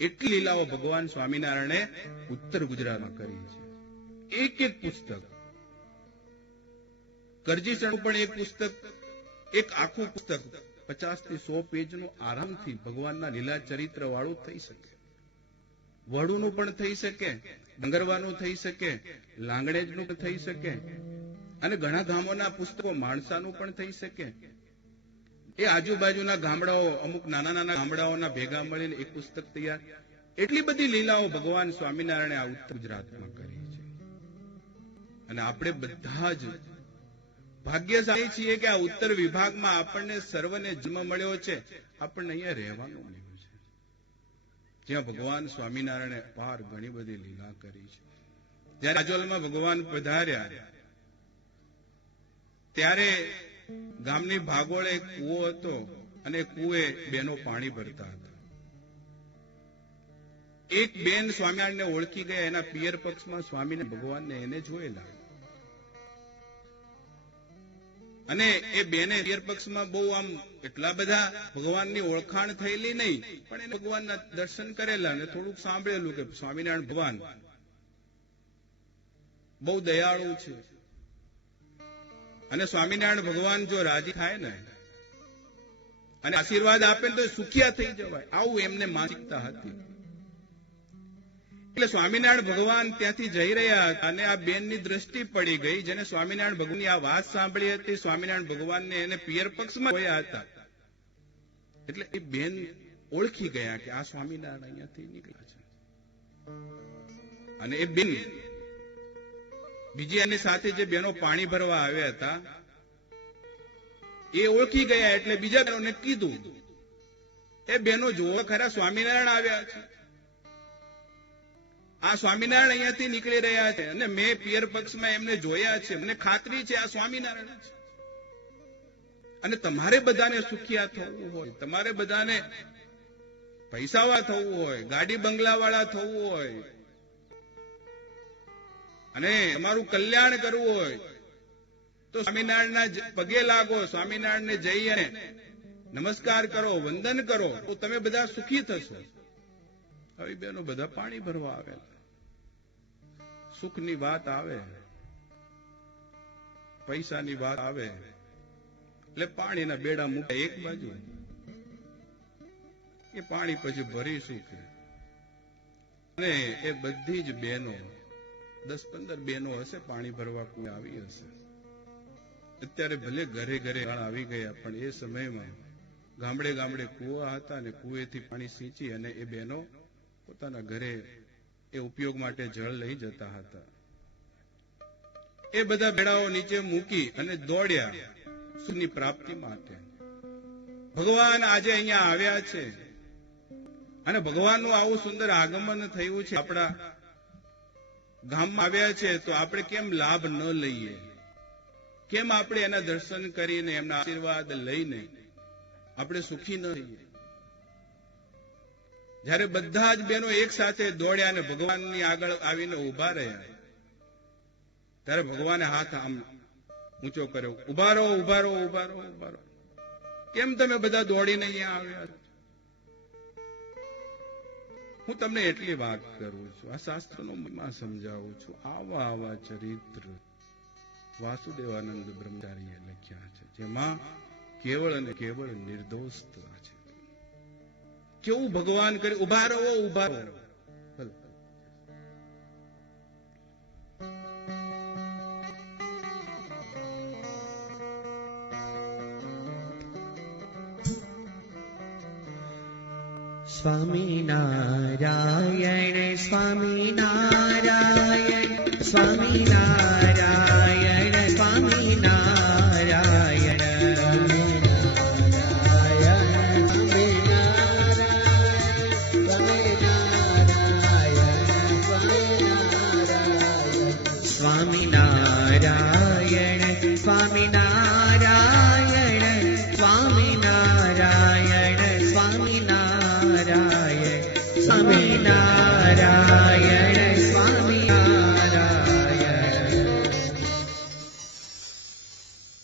એટલી લીલાઓ ભગવાન સ્વામિનારાયણે ઉત્તર ગુજરાતમાં કરી છે. એક એક પુસ્તક, કરજીસણું પણ એક પુસ્તક, એક આખું પુસ્તક 50 થી 100 પેજનું આરામથી ભગવાનના લીલા ચરિત્ર વાળું થઈ શકે. વડુનું પણ થઈ શકે, ડંગરવાનું થઈ શકે, લાંગણેજનું પણ થઈ શકે, અને ઘણા ગામોના પુસ્તકો માણસાનું પણ થઈ શકે. એ આજુબાજુના ગામડાઓ, અમુક નાના નાના ગામડાઓના ભેગા મળીને એક પુસ્તક તૈયાર. એટલી બધી લીલાઓ ભગવાન સ્વામિનારાયણે આ ઉત્તર ગુજરાતમાં કરી છે. અને આપણે બધા જ ભાગ્યશાળી છીએ કે આ ઉત્તર વિભાગમાં આપણને સર્વને જન્મ મળ્યો છે. આપણને અહીંયા રહેવાનું મળ્યું છે, જ્યાં ભગવાન સ્વામિનારાયણે અપાર ઘણી બધી લીલા કરી છે. જયારે રાજોલમાં ભગવાન પધાર્યા ત્યારે ગામની ભાગોળે એક કૂવો હતો, અને કૂવે બેનો પાણી ભરતા હતા. એક બેન સ્વામિનારાયણને ઓળખી ગયા. એના પિયર પક્ષમાં સ્વામીને ભગવાનને એને જોયેલા, અને એ બેને પિયર પક્ષમાં બહુ આમ એટલા બધા ભગવાનની ઓળખાણ થયેલી નહીં, પણ એને ભગવાનના દર્શન કરેલા અને થોડુંક સાંભળેલું કે સ્વામિનારાયણ ભગવાન બહુ દયાળુ છે, અને સ્વામિનારાયણ ભગવાન જો રાજી થાય ને અને આશીર્વાદ આપે તો સુખિયા થઈ જવાય. આવું એમને માનસિકતા હતી. એટલે સ્વામિનારાયણ ભગવાન ત્યાંથી જઈ રહ્યા હતા, અને આ બેનની દ્રષ્ટિ પડી ગઈ, જેને સ્વામિનારાયણ ભગવાનની આ વાત સાંભળી હતી. સ્વામિનારાયણ ભગવાનને એને પિયર પક્ષમાં જોયા હતા, એટલે એ બેન ઓળખી ગયા કે આ સ્વામિનારાયણ અહીંયાથી નીકળ્યા છે. અને એ બેન બીજી એની સાથે જે બહેનો પાણી ભરવા આવ્યા હતા એ ઓળખી ગયા, એટલે બીજા બહેનોને કીધું, એ બહેનો જોવો ખરા, સ્વામિનારાયણ આવ્યા છે, આ સ્વામિનારાયણ અહીંયાથી નીકળી રહ્યા છે, અને મેં પિયર પક્ષમાં એમને જોયા છે, મને ખાતરી છે આ સ્વામિનારાયણ છે. અને તમારે બધાને સુખિયા થવું હોય, તમારે બધાને પૈસાવાળા થવું હોય, ગાડી બંગલાવાળા થવું હોય, અને તમારું કલ્યાણ કરવું હોય તો સ્વામિનારાયણના પગે લાગો, સ્વામિનારાયણને જઈ અને નમસ્કાર કરો, વંદન કરો, તો તમે બધા સુખી થશો. આવી બહેનો બધા પાણી ભરવા આવેલા. સુખની વાત આવે, પૈસાની વાત આવે એટલે પાણીના બેડા મૂકે એક બાજુ, એ પાણી પછી ભરીશું કે. અને એ બધી જ બહેનો 10-15 બહેનો હશે પાણી ભરવા કોઈ આવી હશે. અત્યારે ભલે ઘરે ઘરે આવી ગયા, પણ એ સમયમાં ગામડે ગામડે કૂવા હતા, અને કૂવેથી પાણી સિંચી અને એ બહેનો પોતાના ઘરે એ ઉપયોગ માટે જળ લઈ જતા હતા. એ બધા બેડાઓ નીચે મૂકી અને દોડ્યા સુખની પ્રાપ્તિ માટે. ભગવાન આજે અહીંયા આવ્યા છે, અને ભગવાનનું આવું સુંદર આગમન થયું છે, આપણા ગામમાં આવ્યા છે, તો આપણે કેમ લાભ ન લઈએ? કેમ આપણે એના દર્શન કરીને એમના આશીર્વાદ લઈને આપણે સુખી ન થઈએ? જયારે બધા જ બહેનો એક સાથે દોડ્યા અને ભગવાનની આગળ આવીને ઉભા રહ્યા, ત્યારે ભગવાને હાથ આમ ઊંચો કર્યો, ઉભા રહો, ઉભા રહો, ઉભા રહો, ઉભા રહો. કેમ તમે બધા દોડીને અહીંયા આવ્યા? હું તમને એટલી વાત કરું છું, આ શાસ્ત્રનો મહિમા સમજાવું છું. આવા આવા ચરિત્ર વાસુદેવાનંદ બ્રહ્મચારીએ લખ્યા છે, જેમાં કેવળ અને કેવળ નિર્દોષતા છે. કેવું ભગવાન કરે, ઉભા રહો, ઉભા રહો. સ્વામિનારાયણ સ્વામિનારાયણ સ્વામિનારાયણ સ્વામિનારાયણ સ્વામિનારાયણ સ્વામિનારાયણ સ્વામિનારાયણ સ્વામિનારાયણ સ્વામિનારાયણ સ્વામિનારાયણ.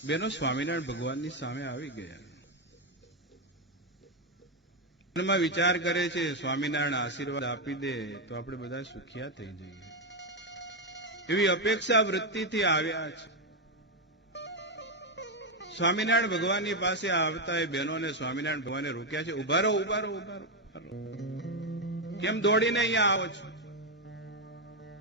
બેનો સ્વામિનારાયણ ભગવાનની સામે આવી ગયા, મનમાં વિચાર કરે છે સ્વામિનારાયણ આશીર્વાદ આપી દે તો આપણે બધા સુખિયા થઈ જઈએ, એવી અપેક્ષા વૃત્તિથી આવ્યા છે. સ્વામિનારાયણ ભગવાનની પાસે આવતા એ બહેનોને સ્વામિનારાયણ ભગવાને રોક્યા છે, ઉભા રહો, ઉભા રહો, ઉભા રહો. કેમ દોડીને અહીંયા આવો છો?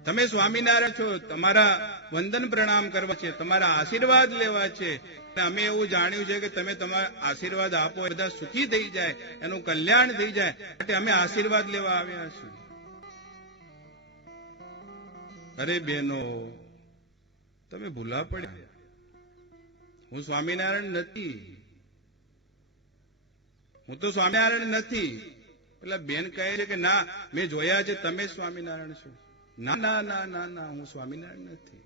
તમે સ્વામિનારાયણ છો, તમારા વંદન પ્રણામ કરવા છે, તમારા આશીર્વાદ લેવા છે. અમે એવું જાણ્યું છે કે તમે તમારા આશીર્વાદ આપો બધા સુખી થઈ જાય, એનું કલ્યાણ થઈ જાય, એટલે અમે આશીર્વાદ લેવા આવ્યા છીએ. અરે બહેનો, તમે ભૂલા પડ્યા, હું સ્વામિનારાયણ નથી, હું તો સ્વામિનારાયણ નથી. પેલા બેન કહે છે કે ના, મેં જોયા છે તમે સ્વામિનારાયણ છો. ના ના ના ના ના, હું સ્વામિનારાયણ નથી.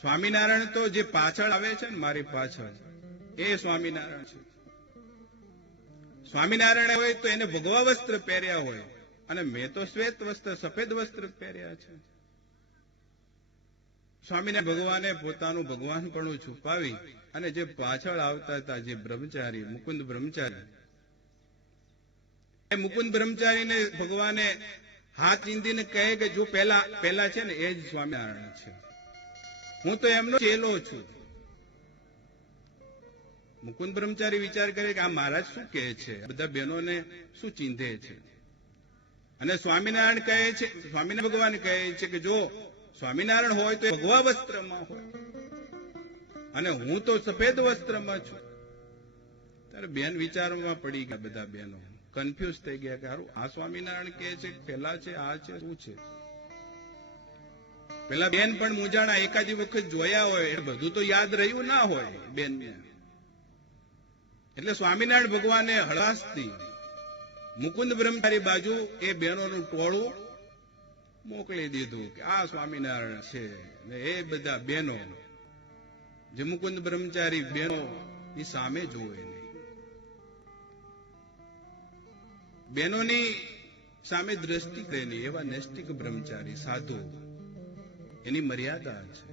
સ્વામિનારાયણ તો જે પાછળ આવે છે ને, મારી પાછળ, એ સ્વામિનારાયણ છે. સ્વામિનારાયણ હોય તો એને ભગવા વસ્ત્ર પહેર્યા હોય, અને મેં તો શ્વેત વસ્ત્ર, સફેદ વસ્ત્ર પહેર્યા છે. સ્વામિનારાયણ ભગવાને પોતાનું ભગવાનપણું છુપાવી અને જે પાછળ આવતા હતા, જે બ્રહ્મચારી, મુકુંદ બ્રહ્મચારી, એ મુકુંદ બ્રહ્મચારીને ભગવાને હાથ ચીંધીને કહે કે જો પહેલા છે ને એ જ સ્વામિનારાયણ છે, હું તો એમનો ચેલો છું. મુકુંદ બ્રહ્મચારી વિચાર કરે કે આ મહારાજ શું કહે છે, બધા બહેનોને શું ચીંધે છે. અને સ્વામિનારાયણ કહે છે, સ્વામિનારાયણ ભગવાન કહે છે કે જો સ્વામિનારાયણ હોય તો ભગવા વસ્ત્રમાં હોય, અને હું તો સફેદ વસ્ત્રમાં છું. ત્યારે બેન વિચારમાં પડી ગયા, બધા બહેનો કન્ફ્યુઝ થઈ ગયા કે હારું, આ સ્વામિનારાયણ કહે છે પેલા છે, આ છે, શું છે. પેલા બેન પણ મૂંઝાણા, એકાદી વખત જોયા હોય એટલે બધું તો યાદ રહ્યું ના હોય બેનને. એટલે સ્વામિનારાયણ ભગવાને હળાસથી મુકુંદ બ્રહ્મચારી બાજુ એ બહેનોનું ટોળું મોકલી દીધું કે આ સ્વામિનારાયણ છે. ને એ બધા બહેનો, જે મુકુંદ બ્રહ્મચારી બહેનો, એ સામે જોવે નહીં. બહેનોની સામે દ્રષ્ટિ કરે નહીં, એવા નૈષ્ટિક બ્રહ્મચારી સાધુ, એની મર્યાદા છે.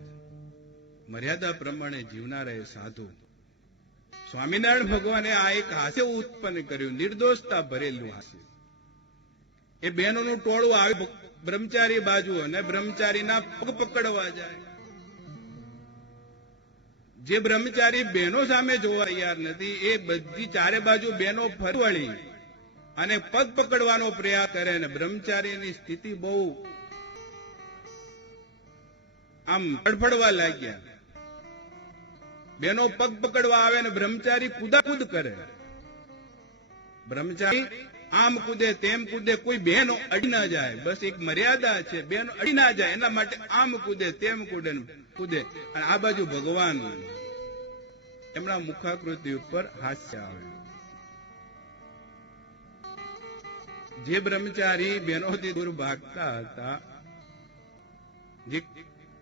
મર્યાદા પ્રમાણે જીવનારા એ સાધુ. સ્વામિનારાયણ ભગવાને આ એક હાસ્ય ઉત્પન્ન કર્યું, નિર્દોષતા ભરેલું હાસ્ય. એ બહેનોનું ટોળું આવે બ્રહ્મચારી બાજુ, અને બ્રહ્મચારીના પગ પકડવા જાય. જે બ્રહ્મચારી બહેનો સામે જોવા તૈયાર નથી, એ બધી ચારે બાજુ બહેનો ફરવળી અને પગ પકડવાનો પ્રયાસ કરે. અને બ્રહ્મચારીની સ્થિતિ બહુ આમ ફડફડવા લાગ્યા. બહેનો પગ પકડવા આવે ને બ્રહ્મચારી કુદાકુદ કરે. બ્રહ્મચારી આમ કૂદે તેમ કૂદે, કોઈ બહેનો અડી ના જાય, બસ એક મર્યાદા છે, બહેનો અડી ના જાય એના માટે આમ કૂદે તેમ કૂદે. અને આ બાજુ ભગવાન, એમના મુખાકૃતિ ઉપર હાસ્ય આવે. જે બ્રહ્મચારી બહેનોથી દૂર ભાગતા હતા, જે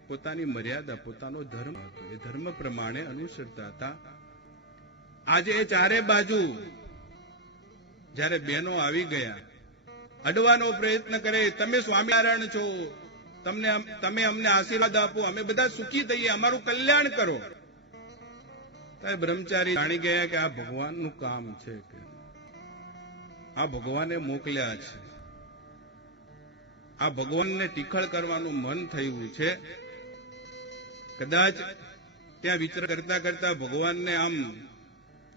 પોતાની મર્યાદા, પોતાનો ધર્મ હતો, એ ધર્મ પ્રમાણે અનુસરતા હતા, આજે એ ચારે બાજુ જયારે બહેનો આવી ગયા, અડવાનો પ્રયત્ન કરે, તમે સ્વામિનારાયણ છો, તમે અમને આશીર્વાદ આપો, અમે બધા સુખી થઈએ, અમારું કલ્યાણ કરો. ત્યારે બ્રહ્મચારી જાણી ગયા કે આ ભગવાનનું કામ છે, કે આ ભગવાને મોકલ્યા છે, આ ભગવાનને ટીખળ કરવાનું મન થયું છે. કદાચ ત્યાં વિચાર કરતા કરતા ભગવાનને આમ,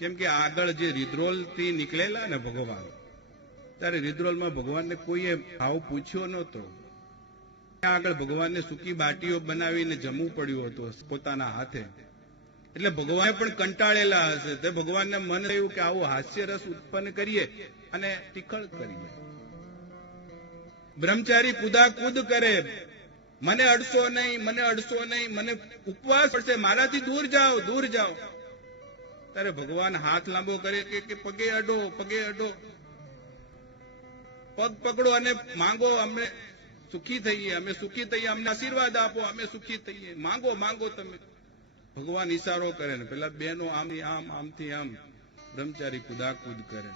કેમ કે આગળ જે રિદ્રોલ થી નીકળેલા ને ભગવાન, ત્યારે રિદ્રોલમાં ભગવાનને કોઈએ ભાવ પૂછ્યો નહોતો. આગળ ભગવાનને સૂકી બાટીઓ બનાવીને જમવું પડ્યું હતું પોતાના હાથે. એટલે ભગવાન પણ કંટાળેલા હશે, તે ભગવાનને મન થયું કે આવું હાસ્ય રસ ઉત્પન્ન કરીએ અને ટીખળ કરીએ. બ્રહ્મચારી કુદાકુદ કરે, મને અડશો નહીં, મને અડશો નહીં, મને ઉપવાસ પડશે, મારાથી દૂર જાઓ, દૂર જાઓ. ત્યારે ભગવાન હાથ લાંબો કરે કે પગે અડો, પગે અડો, પગ પકડો અને માંગો, અમે સુખી થઈએ, અમે સુખી થઈએ, અમને આશીર્વાદ આપો, અમે સુખી થઈએ, માંગો, માંગો તમે. ભગવાન ઈશારો કરે ને પેલા બેનો આમથી આમ, આમથી આમ, બ્રહ્મચારી કુદાકુદ કરે.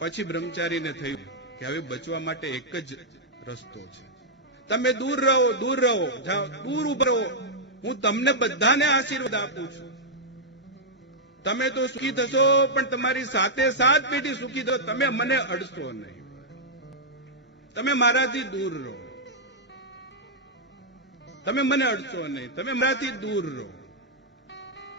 પછી બ્રહ્મચારીને થયું કે હવે બચવા માટે એક જ રસ્તો છે, તમે દૂર રહો, દૂર રહો, જાઓ, દૂર ઉભા રહો, હું તમને બધાને આશીર્વાદ આપું છું. તમે તો સુખી થશો, પણ તમારી સાથે 7 પેઢી સુખી થશો. તમે મને અડશો નહીં, તમે મારાથી દૂર રહો. તમે મને અડશો નહીં, તમે મારાથી દૂર રહો.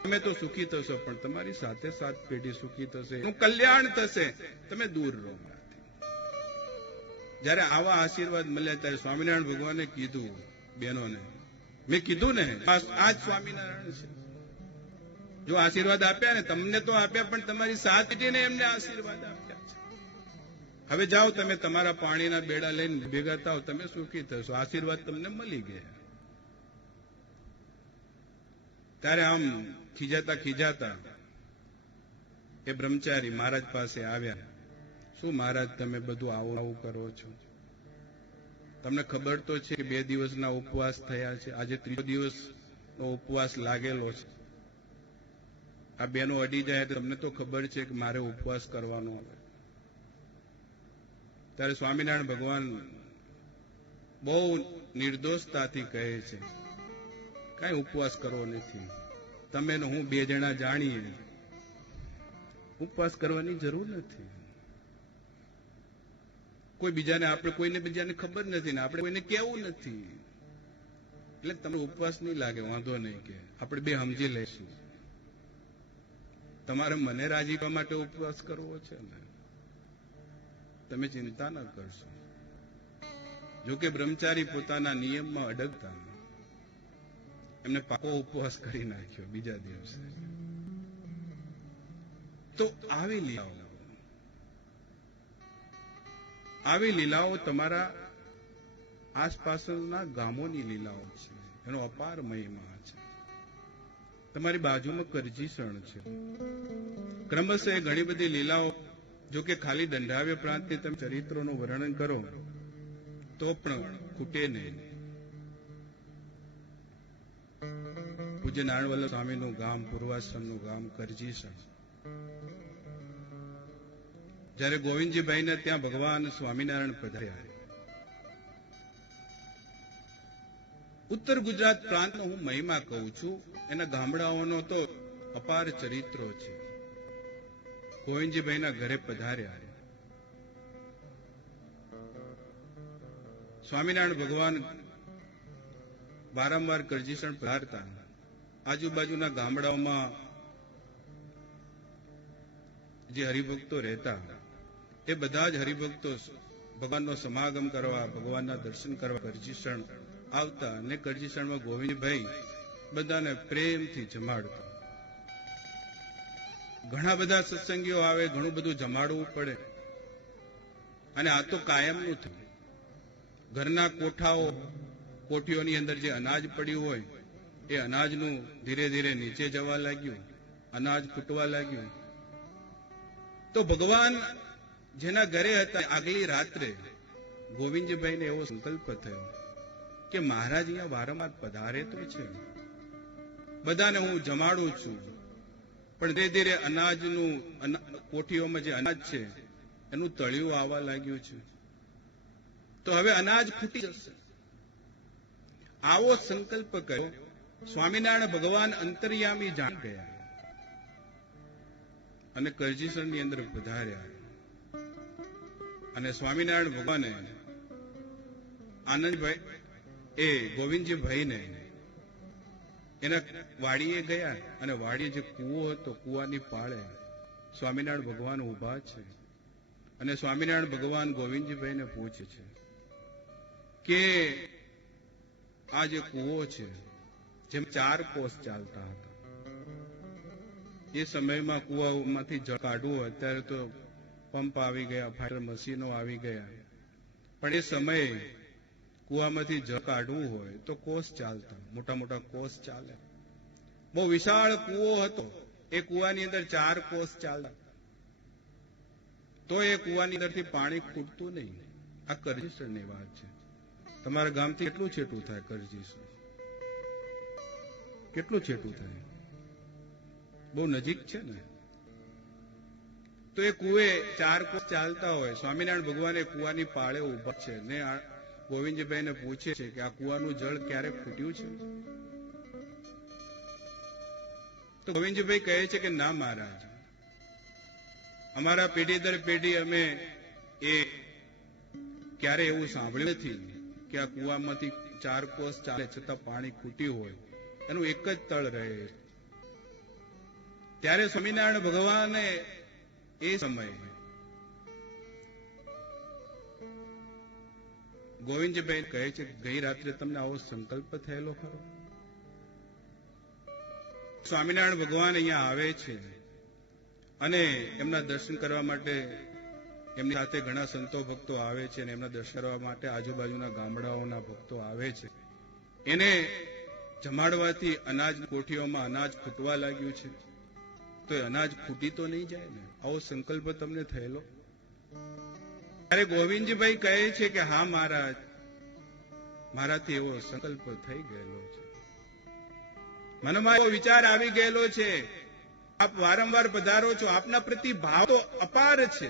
તમે તો સુખી થશો, પણ તમારી સાથે 7 પેઢી સુખી થશે, એનું કલ્યાણ થશે. તમે દૂર રહો મારાથી. જયારે આવા આશીર્વાદ મળ્યા ત્યારે સ્વામિનારાયણ ભગવાને કીધું બહેનોને, મેં કીધું ને આ જ સ્વામિનારાયણ છે. જો આશીર્વાદ આપ્યા ને, તમને તો આપ્યા, પણ તમારી 7 પેઢીને એમને આશીર્વાદ આપ્યા છે. હવે જાઓ તમે તમારા પાણીના બેડા લઈને ભેગા થાવ, તમે સુખી થશો. આશીર્વાદ તમને મળી ગયા. ત્યારે આમ ખીજાતા એ બ્રહ્મચારી મહારાજ પાસે આવ્યા. શું મહારાજ, તમે બધું આવું કરો છો? તમને ખબર તો છે કે 2 દિવસના ઉપવાસ થયા છે, આજે 3જો દિવસનો ઉપવાસ લાગેલો છે. આ બેનો અડી જાય તમને તો ખબર છે કે મારે ઉપવાસ કરવાનો આવે. ત્યારે સ્વામિનારાયણ ભગવાન બહુ નિર્દોષતાથી કહે છે, કઈ ઉપવાસ કરવો નથી. તમે ને હું 2 જણા જાણીએ, ઉપવાસ કરવાની જરૂર નથી. કોઈ બીજાને, આપણે કોઈને બીજાને ખબર નથી ને આપણે કોઈને કેવું નથી, એટલે તમને ઉપવાસ નહીં લાગે, વાંધો નહીં, કે આપણે 2 સમજી લઈશું. તમારે મને રાજી કરવા માટે ઉપવાસ કરવો છે ને, તમે ચિંતા ન કરશો. જોકે બ્રહ્મચારી પોતાના નિયમમાં અડગતા એમને પાકો ઉપવાસ કરી નાખ્યો બીજા દિવસે. તો આવી લીલાઓ તમારા આસપાસના ગામોની લીલાઓ છે, એનો અપાર મહિમા છે. તમારી બાજુમાં કરજીસણ છે. ક્રમશઃ ઘણી બધી લીલાઓ, જો કે ખાલી દંડાવ્ય પ્રાંતની તમે ચરિત્રોનું વર્ણન કરો તો પણ ખૂટે નહીં. પૂજ્ય નારાયણ સ્વામીનું ગામ, પૂર્વાશ્રમનું ગામ કરજીસણ. જયારે ગોવિંદજીભાઈને ત્યાં ભગવાન સ્વામિનારાયણ પધાર્યા, ઉત્તર ગુજરાત પ્રાંતનો હું મહિમા કહું છું, એના ગામડાઓનો તો અપાર ચરિત્રો છે. ગોવિંદજીભાઈના ઘરે પધાર્યા, સ્વામિનારાયણ ભગવાન વારંવાર કરજીસણ પધારતા. આજુબાજુના ગામડાઓમાં જે હરિભક્તો રહેતા, એ બધા જ હરિભક્તો ભગવાનનો સમાગમ કરવા, ભગવાનના દર્શન કરવા કરજીસણ આવતા. અને કરજીસણમાં ગોવિંદભાઈ બધાને પ્રેમથી જમાડતા. ઘણા બધા સત્સંગીઓ આવે, ઘણું બધું જમાડવું પડે, અને આ તો કાયમનું થયું. ઘરના કોઠીઓની અંદર જે અનાજ પડ્યું હોય, એ અનાજનું ધીરે ધીરે નીચે જવા લાગ્યું, અનાજ ખૂટવા લાગ્યું. તો ભગવાન જેના ઘરે હતા, આગલી રાત્રે ગોવિંદજીભાઈને એવો સંકલ્પ થયો કે મહારાજ અહીંયા વારંવાર પધારે તો છે, બધાને હું જમાડું છું, પણ ધીરે ધીરે અનાજનું, કોઠીઓમાં જે અનાજ છે એનું તળિયું આવવા લાગ્યું છે, તો હવે અનાજ ખૂટી જશે. આવો સંકલ્પ કર્યો. સ્વામિનારાયણ ભગવાન અંતર્યામી જાણી ગયા અને કરજીસણની અંદર પધાર્યા. અને સ્વામિનારાયણ ભગવાને આનંદભાઈ, એ ગોવિંદજીભાઈને એના વાડીએ ગયા, અને વાડીએ જે કૂવો હતો, કૂવાની પાળે સ્વામિનારાયણ ભગવાન ઉભા છે. અને સ્વામિનારાયણ ભગવાન ગોવિંદજીભાઈને પૂછે છે કે આ જે કૂવો છે, જેમ 4 કોસ ચાલતા હતા, એ સમયમાં કૂવામાંથી જળ કાઢવું, અત્યારે તો પંપ આવી ગયા, ફાયર મશીનો આવી ગયા, પણ એ સમયે કૂવામાંથી જળ કાઢવું હોય તો કોસ ચાલતા, મોટા મોટા કોસ ચાલે. બહુ વિશાળ કૂવો હતો, એ કૂવાની અંદર 4 કોસ ચાલતા, તો એ કૂવાની અંદરથી પાણી ખૂટતું નહીં. આ કરજીસણની વાત છે. તમારા ગામથી કેટલું છેટું થાય કરજીસણ? કેટલું છેટું થાય? બહુ નજીક છે ને. તો એ કુએ 4 કોસ ચાલતા હોય, સ્વામિનારાયણ ભગવાન એ કુવાની પાળે ઉભા છે ને ગોવિંદજીભાઈને પૂછે છે કે આ કુવાનું જળ ક્યારે ખૂટ્યું છે? તો ગોવિંદજીભાઈ કહે છે કે ના મહારાજ, અમારા પેઢી દર પેઢી અમે એ ક્યારે એવું સાંભળ્યું નથી કે આ કુવામાંથી 4 કોસ ચાલે છતાં પાણી ખૂટ્યું હોય, એનું એક જ તળ રહે. ત્યારે સ્વામિનારાયણ ભગવાને એ સમયે ગોવિંદજીભાઈ કહે છે ગઈ રાત્રે તમને આવો સંકલ્પ થયેલો ખરો? સ્વામિનારાયણ ભગવાન અહીંયા આવે છે અને એમના દર્શન કરવા માટે એમની સાથે ઘણા સંતો ભક્તો આવે છે અને એમના દર્શન કરવા માટે આજુબાજુના ગામડાઓના ભક્તો આવે છે. એને જમાડવાથી અનાજ કોઠીઓમાં અનાજ ખૂટવા લાગ્યું છે, તો એ અનાજ ખૂટી તો નહીં જાય ને? આવો સંકલ્પ તમને થયેલો? ત્યારે ગોવિંદજીભાઈ કહે છે કે હા મહારાજ, મારાથી એવો સંકલ્પ થઈ ગયેલો છે, મનમાં એવો વિચાર આવી ગયેલો છે. આપ વારંવાર પધારો છો, આપના પ્રતિ ભાવ તો અપાર છે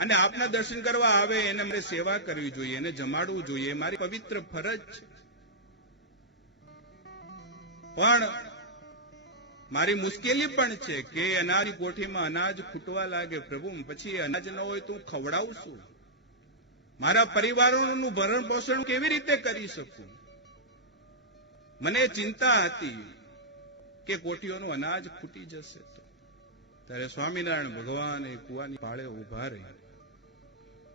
અને આપના દર્શન કરવા આવે એને મારે સેવા કરવી જોઈએ, એને જમાડવું જોઈએ, મારી પવિત્ર ફરજ છે. પણ મારી મુશ્કેલી પણ છે કે અનાજ કોઠીમાં અનાજ ખૂટવા લાગે. પ્રભુ, પછી અનાજ ન હોય તો હું ખવડાવું છું? મારા પરિવારોનું ભરણ પોષણ કેવી રીતે કરી શકું? મને ચિંતા હતી કે કોઠીઓનું અનાજ ખૂટી જશે. તો ત્યારે સ્વામિનારાયણ ભગવાન એ કુવાની પાળે ઉભા રહી.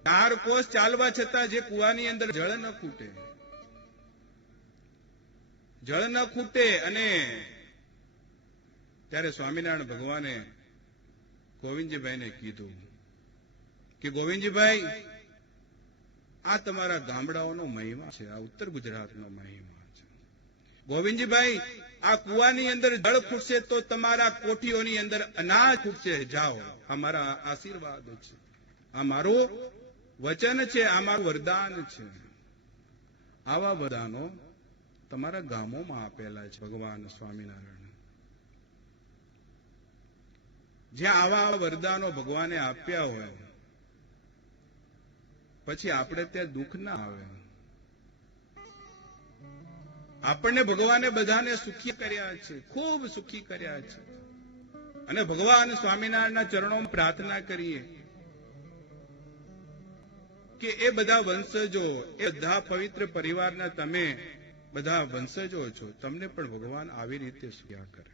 4 કોસ ચાલવા છતાં જે કુવાની અંદર જળ ન ખૂટે, જળ ન ખૂટે. અને ત્યારે સ્વામિનારાયણ ભગવાને ગોવિંદજીભાઈને કીધું કે ગોવિંદજીભાઈ, આ તમારા ગામડાઓનો મહિમા છે, આ ઉત્તર ગુજરાતનો મહિમા છે. ગોવિંદજીભાઈ, આ કુવાની અંદર જળ ખૂટશે તો તમારા કોઠીઓની અંદર અનાજ ખૂટશે. જાઓ, આ મારા આશીર્વાદ છે, આ મારું વચન છે, આ મારું વરદાન છે. આવા વરદાનો તમારા ગામોમાં આપેલા છે ભગવાન સ્વામિનારાયણ. જ્યાં આવા વરદાનો ભગવાને આપ્યા હોય, પછી આપણે ત્યાં દુઃખ ના આવે. આપણને ભગવાને બધાને સુખી કર્યા છે, ખૂબ સુખી કર્યા છે. અને ભગવાન સ્વામિનારાયણના ચરણોમાં પ્રાર્થના કરીએ કે એ બધા વંશજો, એ બધા પવિત્ર પરિવારના તમે બધા વંશજો છો, તમને પણ ભગવાન આવી રીતે સુખ્યા કરે.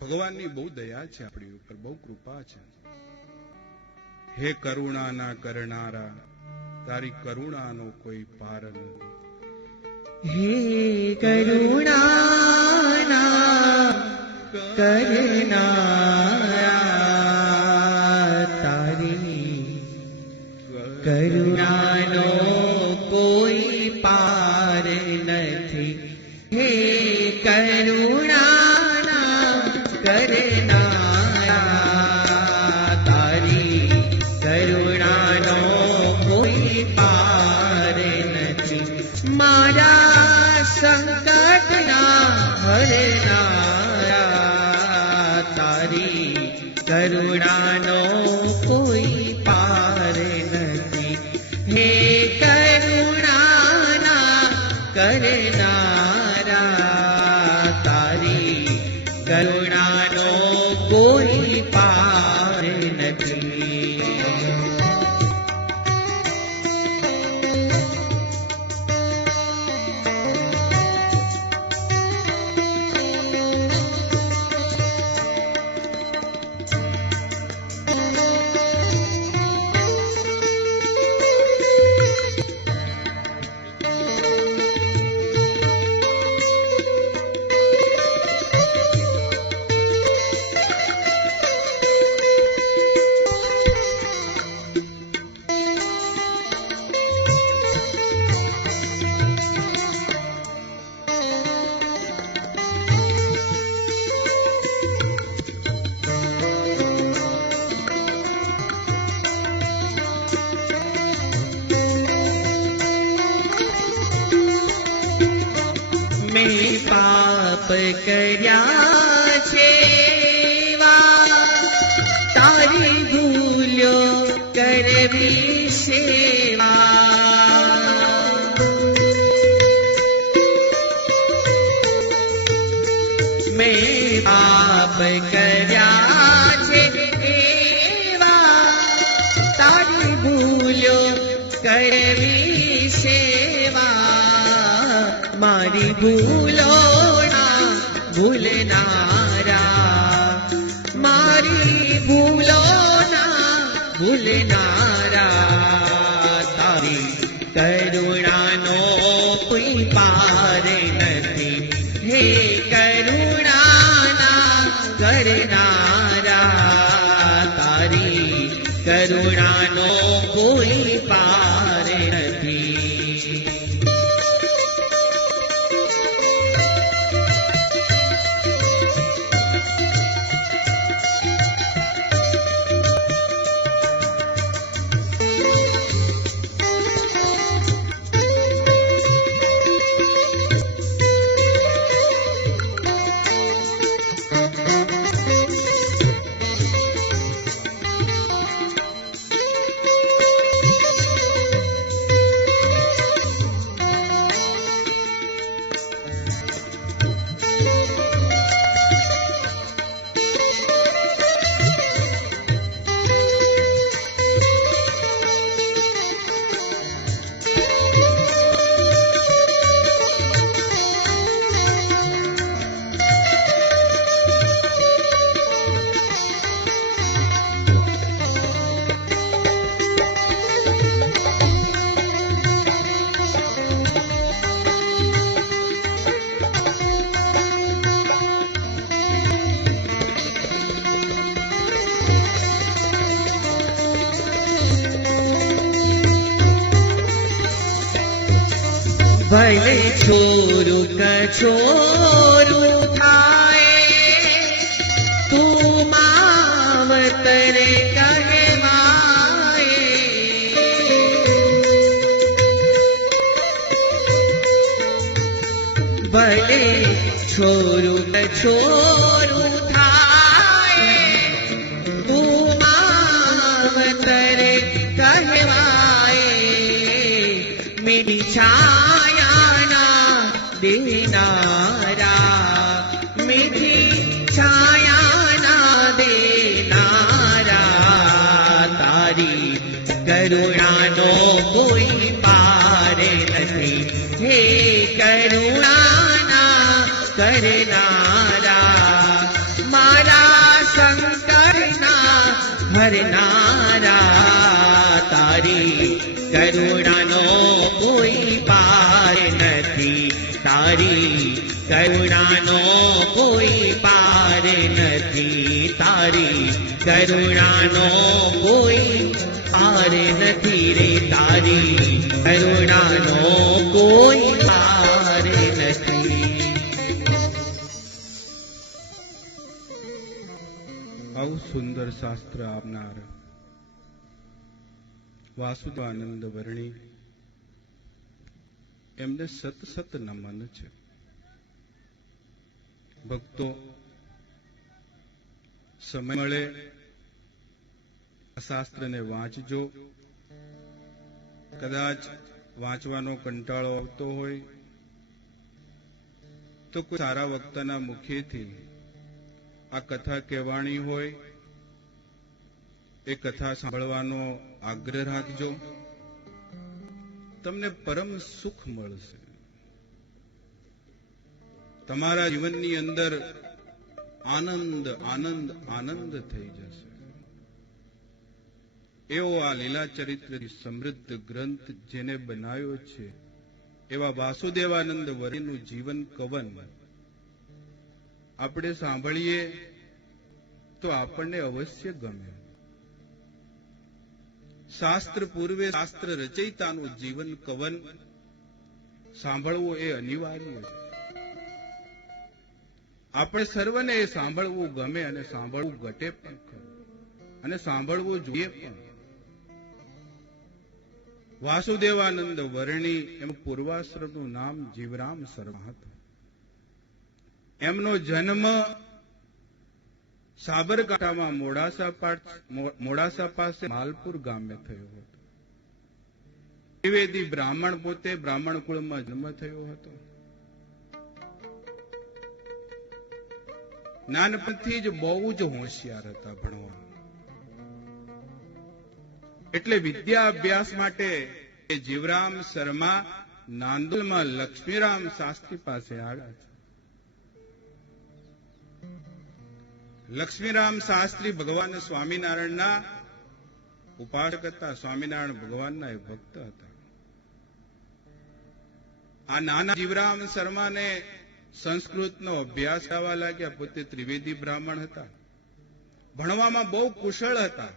ભગવાનની બહુ દયા છે આપણી ઉપર, બહુ કૃપા છે. હે કરુણાના કરનારા, તારી કરુણાનો કોઈ પાર નથી. હે કરુણાના કરનારા, તારી કરુણાનો કોઈ પાર નથી. હે કરુણાના કરનારા, તારી કરુણાનો કોઈ પાર નથી. મારા સંકટના હરનારા, તારી કરુણાનો કોઈ પાર નથી. હે કરુણાના કરનારા, તારી કરુણાનો કોઈ પાર નથી. મેં પાપ કર્યા છે એવા, તારી ભૂલો કરવી સેવા. ભૂલોના ભૂલનારા, મારી ભૂલોના ભૂલનારા, તારી કરુણાનો કોઈ પાર નથી, હે કરુણાના કરનારા, તારી કરુણાનો કોઈ પાર નથી. ભલે છોરું કછોરું થાય, તું માવતર કહેવાય. ભલે છોરું કછોરું થાય, તું માવતર કહેવાય. મેરી દેનારા, મીઠી છાયાના દેનારા, તારી કરુણાનો કોઈ પાર નથી, હે કરુણાના કરનારા, મારા સંકટના હરનારા, તારી કરુણાનો કોઈ પાર નથી, તારી કરુણાનો કોઈ પાર નથી, તારી કરુણાનો કોઈ પાર નથી રે, તારી કરુણાનો કોઈ પાર નથી. આવું સુંદર શાસ્ત્ર આપનાર વાસુદેવાનંદ વર્ણી, એમને સત સત નમન છે. ભક્તો સમય મળે આ શાસ્ત્રને વાંચજો. કદાચ વાંચવાનો કંટાળો આવતો હોય તો કોઈ સારા વક્તાના મુખેથી આ કથા કહેવાણી હોય, એ કથા સાંભળવાનો આગ્રહ રાખજો. તમને પરમ સુખ મળશે. તમારા જીવનની અંદર આનંદ આનંદ આનંદ થઈ જશે. એવો આ લીલા ચરિત્ર સમૃદ્ધ ગ્રંથ જેને બનાવ્યો છે એવા વાસુદેવાનંદ વર્યનું જીવન કવન આપણે સાંભળીએ તો આપણને અવશ્ય ગમે. શાસ્ત્ર પૂર્વે શાસ્ત્ર રચયિતાનું જીવન કવન સાંભળવું એ અનિવાર્ય છે. આપણે સર્વને એ સાંભળવું ગમે અને સાંભળવું ઘટે પણ ખરું, અને સાંભળવું જોઈએ પણ. વાસુદેવાનંદ વર્ણી એમ પૂર્વાશ્રમનું નામ જીવરામ શર્મા હતું. એમનો જન્મ સાબરકાંઠામાં મોડાસા પાસે માલપુર ગામે થયો હતો. ત્રિવેદી બ્રાહ્મણ, પોતે બ્રાહ્મણ કુળમાં જન્મ થયો હતો. નાનપણથી જ બહુ જ હોશિયાર હતા ભણવામાં. એટલે વિદ્યા અભ્યાસ માટે જીવરામ શર્મા નાંદોલમાં લક્ષ્મીરામ શાસ્ત્રી પાસે આવ્યા છે. લક્ષ્મીરામ શાસ્ત્રી ભગવાન સ્વામિનારાયણના ઉપાસક હતા. સ્વામિનારાયણ ભગવાનના એ ભક્ત હતા. આ નાના જીવરામ શર્માને સંસ્કૃતનો અભ્યાસ કરવા લાગ્યા. પોતે ત્રિવેદી બ્રાહ્મણ હતા. ભણવામાં બહુ કુશળ હતા.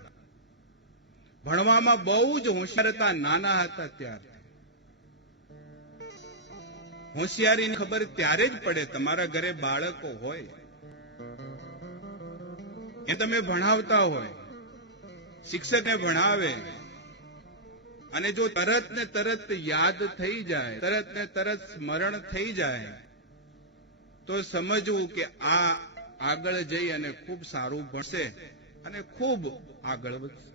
ભણવામાં બહુ જ હોશિયાર હતા. નાના હતા ત્યારે. હોશિયારીની ખબર ત્યારે જ પડે તમારા ઘરે બાળકો હોય એ તમે ભણાવતા હોય, શિક્ષકને ભણાવે અને જો તરત ને તરત યાદ થઈ જાય, તરત ને તરત સ્મરણ થઈ જાય તો સમજવું કે આ આગળ જઈ અને ખૂબ સારું ભણશે અને ખૂબ આગળ વધશે.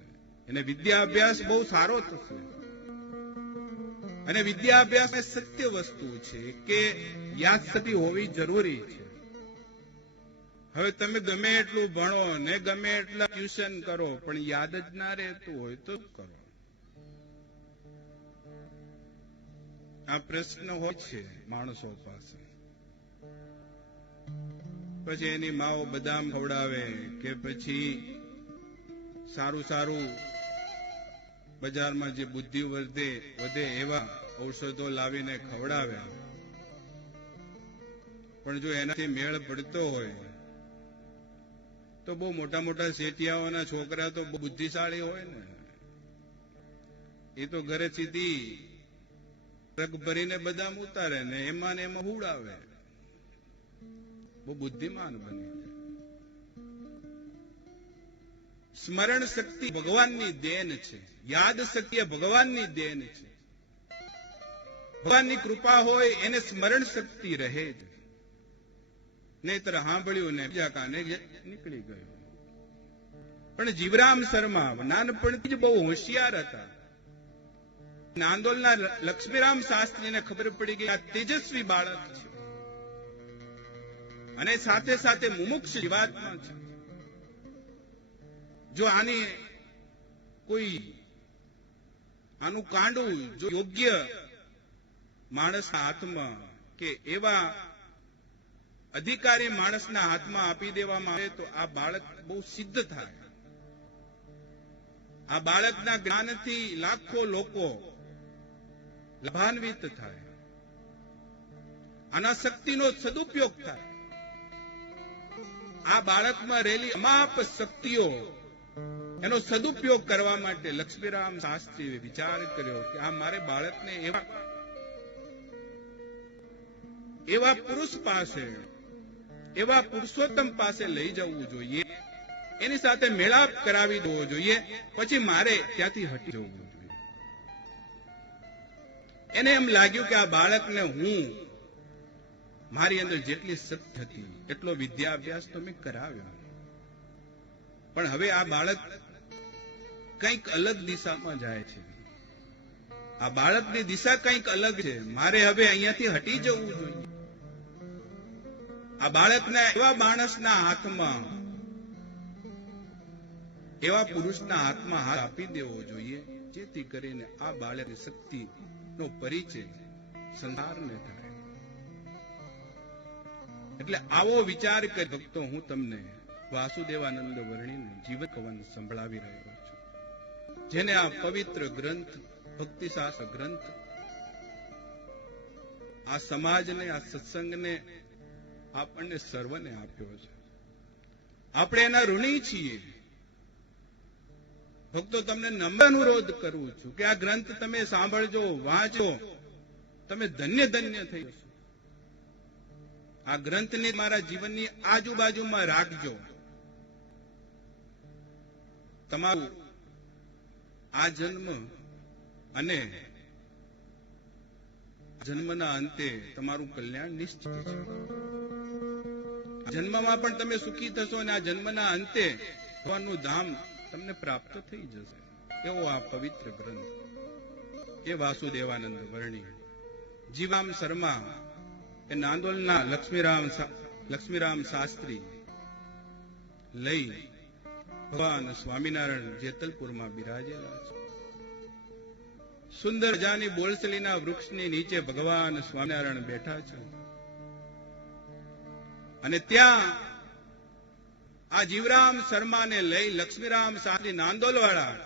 એને વિદ્યાભ્યાસ બહુ સારો થશે. અને વિદ્યાભ્યાસ એ સત્ય વસ્તુ છે કે યાદશક્તિ હોવી જરૂરી છે. હવે તમે ગમે એટલું ભણો ને ગમે એટલા ટ્યુશન કરો પણ યાદ જ ના રહેતું હોય તો કરો. આ પ્રશ્ન હોય છે માણસો પાસે. પછી એની માઓ બદામ ખવડાવે કે પછી સારું સારું બજારમાં જે બુદ્ધિ વધે એવા ઔષધો લાવીને ખવડાવે. પણ જો એનાથી મેળ પડતો હોય તો બહુ મોટા મોટા શેઠિયાઓના છોકરા તો બહુ બુદ્ધિશાળી હોય ને, એ તો ઘરે સીધી ટ્રક ભરીને બદામ ઉતારે ને એમાં હુડાવે. બહુ બુદ્ધિમાન બની જાય. સ્મરણ શક્તિ ભગવાનની દેન છે. યાદ શક્તિ એ ભગવાનની દેન છે. ભગવાનની કૃપા હોય એને સ્મરણ શક્તિ રહે જ. નહીતર સાંભળ્યું ને બીજા કાને નીકળી ગયું. પણ જીવરામ શર્મા નાનપણથી જ બહુ હોશિયાર હતા. નાંદોલના લક્ષ્મીરામ શાસ્ત્રીને ખબર પડી ગઈ આ તેજસ્વી બાળક છે અને સાથે સાથે મુમુક્ષ જીવાત્મા છે. જો આની કોઈ આનું કાંડું જો યોગ્ય માણસના હાથમાં કે એવા અધિકારી માણસના હાથમાં આપી દેવામાં આવે તો આ બાળક બહુ સિદ્ધ થાય. આ બાળકના જ્ઞાનથી લાખો લોકો લાભાન્વિત થાય. આના શક્તિનો સદુપયોગ થાય. આ બાળકમાં રહેલી અમાપ શક્તિઓ એનો સદુપયોગ કરવા માટે લક્ષ્મીરામ શાસ્ત્રીએ વિચાર કર્યો કે આ મારે બાળકને એવા પુરુષ પાસે, એવા પુરુષોત્તમ પાસે લઈ જવું જોઈએ, એની સાથે મેળાપ કરાવી દેવો જોઈએ, પછી મારે ત્યાંથી હટી જવું જોઈએ. એને એમ લાગ્યું કે આ બાળકને હું મારી અંદર જેટલી શક્તિ હતી એટલો વિદ્યાભ્યાસ તો મેં કરાવ્યો, પણ હવે આ બાળક કંઈક અલગ દિશામાં જાય છે. આ બાળકની દિશા કંઈક અલગ છે. મારે હવે અહીંયાથી હટી જવું જોઈએ. આ બાળકને એવા માણસના હાથમાં, એવા પુરુષના હાથમાં હાથ આપી દેવો જોઈએ જેથી કરીને આ બાળકની શક્તિનો પરિચય સંસારને થાય. એટલે આવો વિચાર કરી ભક્તો હું તમને વાસુદેવાનંદ વર્ણીનું જીવન કવન સંભળાવી રહ્યો છું, જેને આ પવિત્ર ગ્રંથ, ભક્તિશાસ્ત્ર ગ્રંથ આ સમાજને, આ સત્સંગને, આપણને સર્વને આપ્યો છે. આપણે એના ઋણી છીએ. ભક્તો તમને નમ્ર અનુરોધ કરું છું કે આ ગ્રંથ તમે સાંભળજો, વાંચો, તમે ધન્ય ધન્ય થઈ જશો. આ ગ્રંથને મારા જીવનની આજુબાજુમાં રાખજો. તમારું આ જન્મ અને જન્મના અંતે તમારું કલ્યાણ નિશ્ચિત છે. જન્મમાં પણ તમે સુખી થશો અને આ જન્મના અંતે ભગવાનનું ધામ તમને પ્રાપ્ત થઈ જશે. એવો આ પવિત્ર ગ્રંથ એ વાસુદેવાનંદ વર્ણી જીવરામ શર્મા એ નાંદોલના લક્ષ્મીરામ શાસ્ત્રી લઈ ભગવાન સ્વામિનારાયણ જેતલપુરમાં બિરાજેલા છે. સુંદર મજાની બોરસલીના વૃક્ષની નીચે ભગવાન સ્વામિનારાયણ બેઠા છે અને ત્યાં આ જીવરામ શર્માને લઈ લક્ષ્મીરામ શાસ્ત્રી નાંદોલવાળા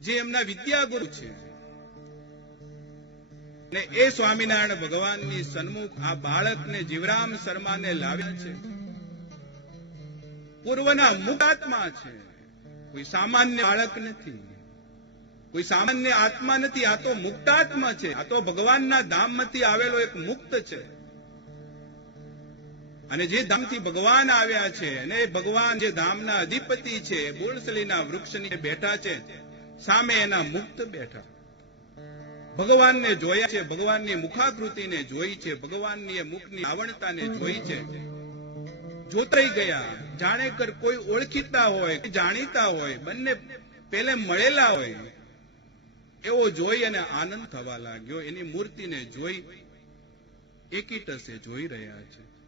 જે એમના વિદ્યાગુરુ છે ને એ સ્વામિનારાયણ ભગવાનની સન્મુખ આ બાળકને જીવરામ શર્માને લાવ્યા છે. પૂર્વના મુક્તાત્મા છે, કોઈ સામાન્ય બાળક નથી, કોઈ સામાન્ય આત્મા નથી. આ તો મુક્તાત્મા છે. આ તો ભગવાનના ધામમાંથી આવેલો એક મુક્ત છે. અને જે ધામથી ભગવાન આવ્યા છે અને ભગવાન જે ધામના અધિપતિ છે બોરસલીના વૃક્ષની બેઠા છે, સામે એના મુક્ત બેઠા. ભગવાનને જોયા છે, ભગવાનની મુખાકૃતિને જોઈ છે, ભગવાનની એ મુખની આવણતાને જોઈ છે. જોતરાઈ ગયા, જાણે કર કોઈ ઓળખીતા હોય, જાણીતા હોય, બંને પેલે મળેલા હોય એવો જોઈ અને આનંદ થવા લાગ્યો. એની મૂર્તિને જોઈ એકી ટસે જોઈ રહ્યા છે.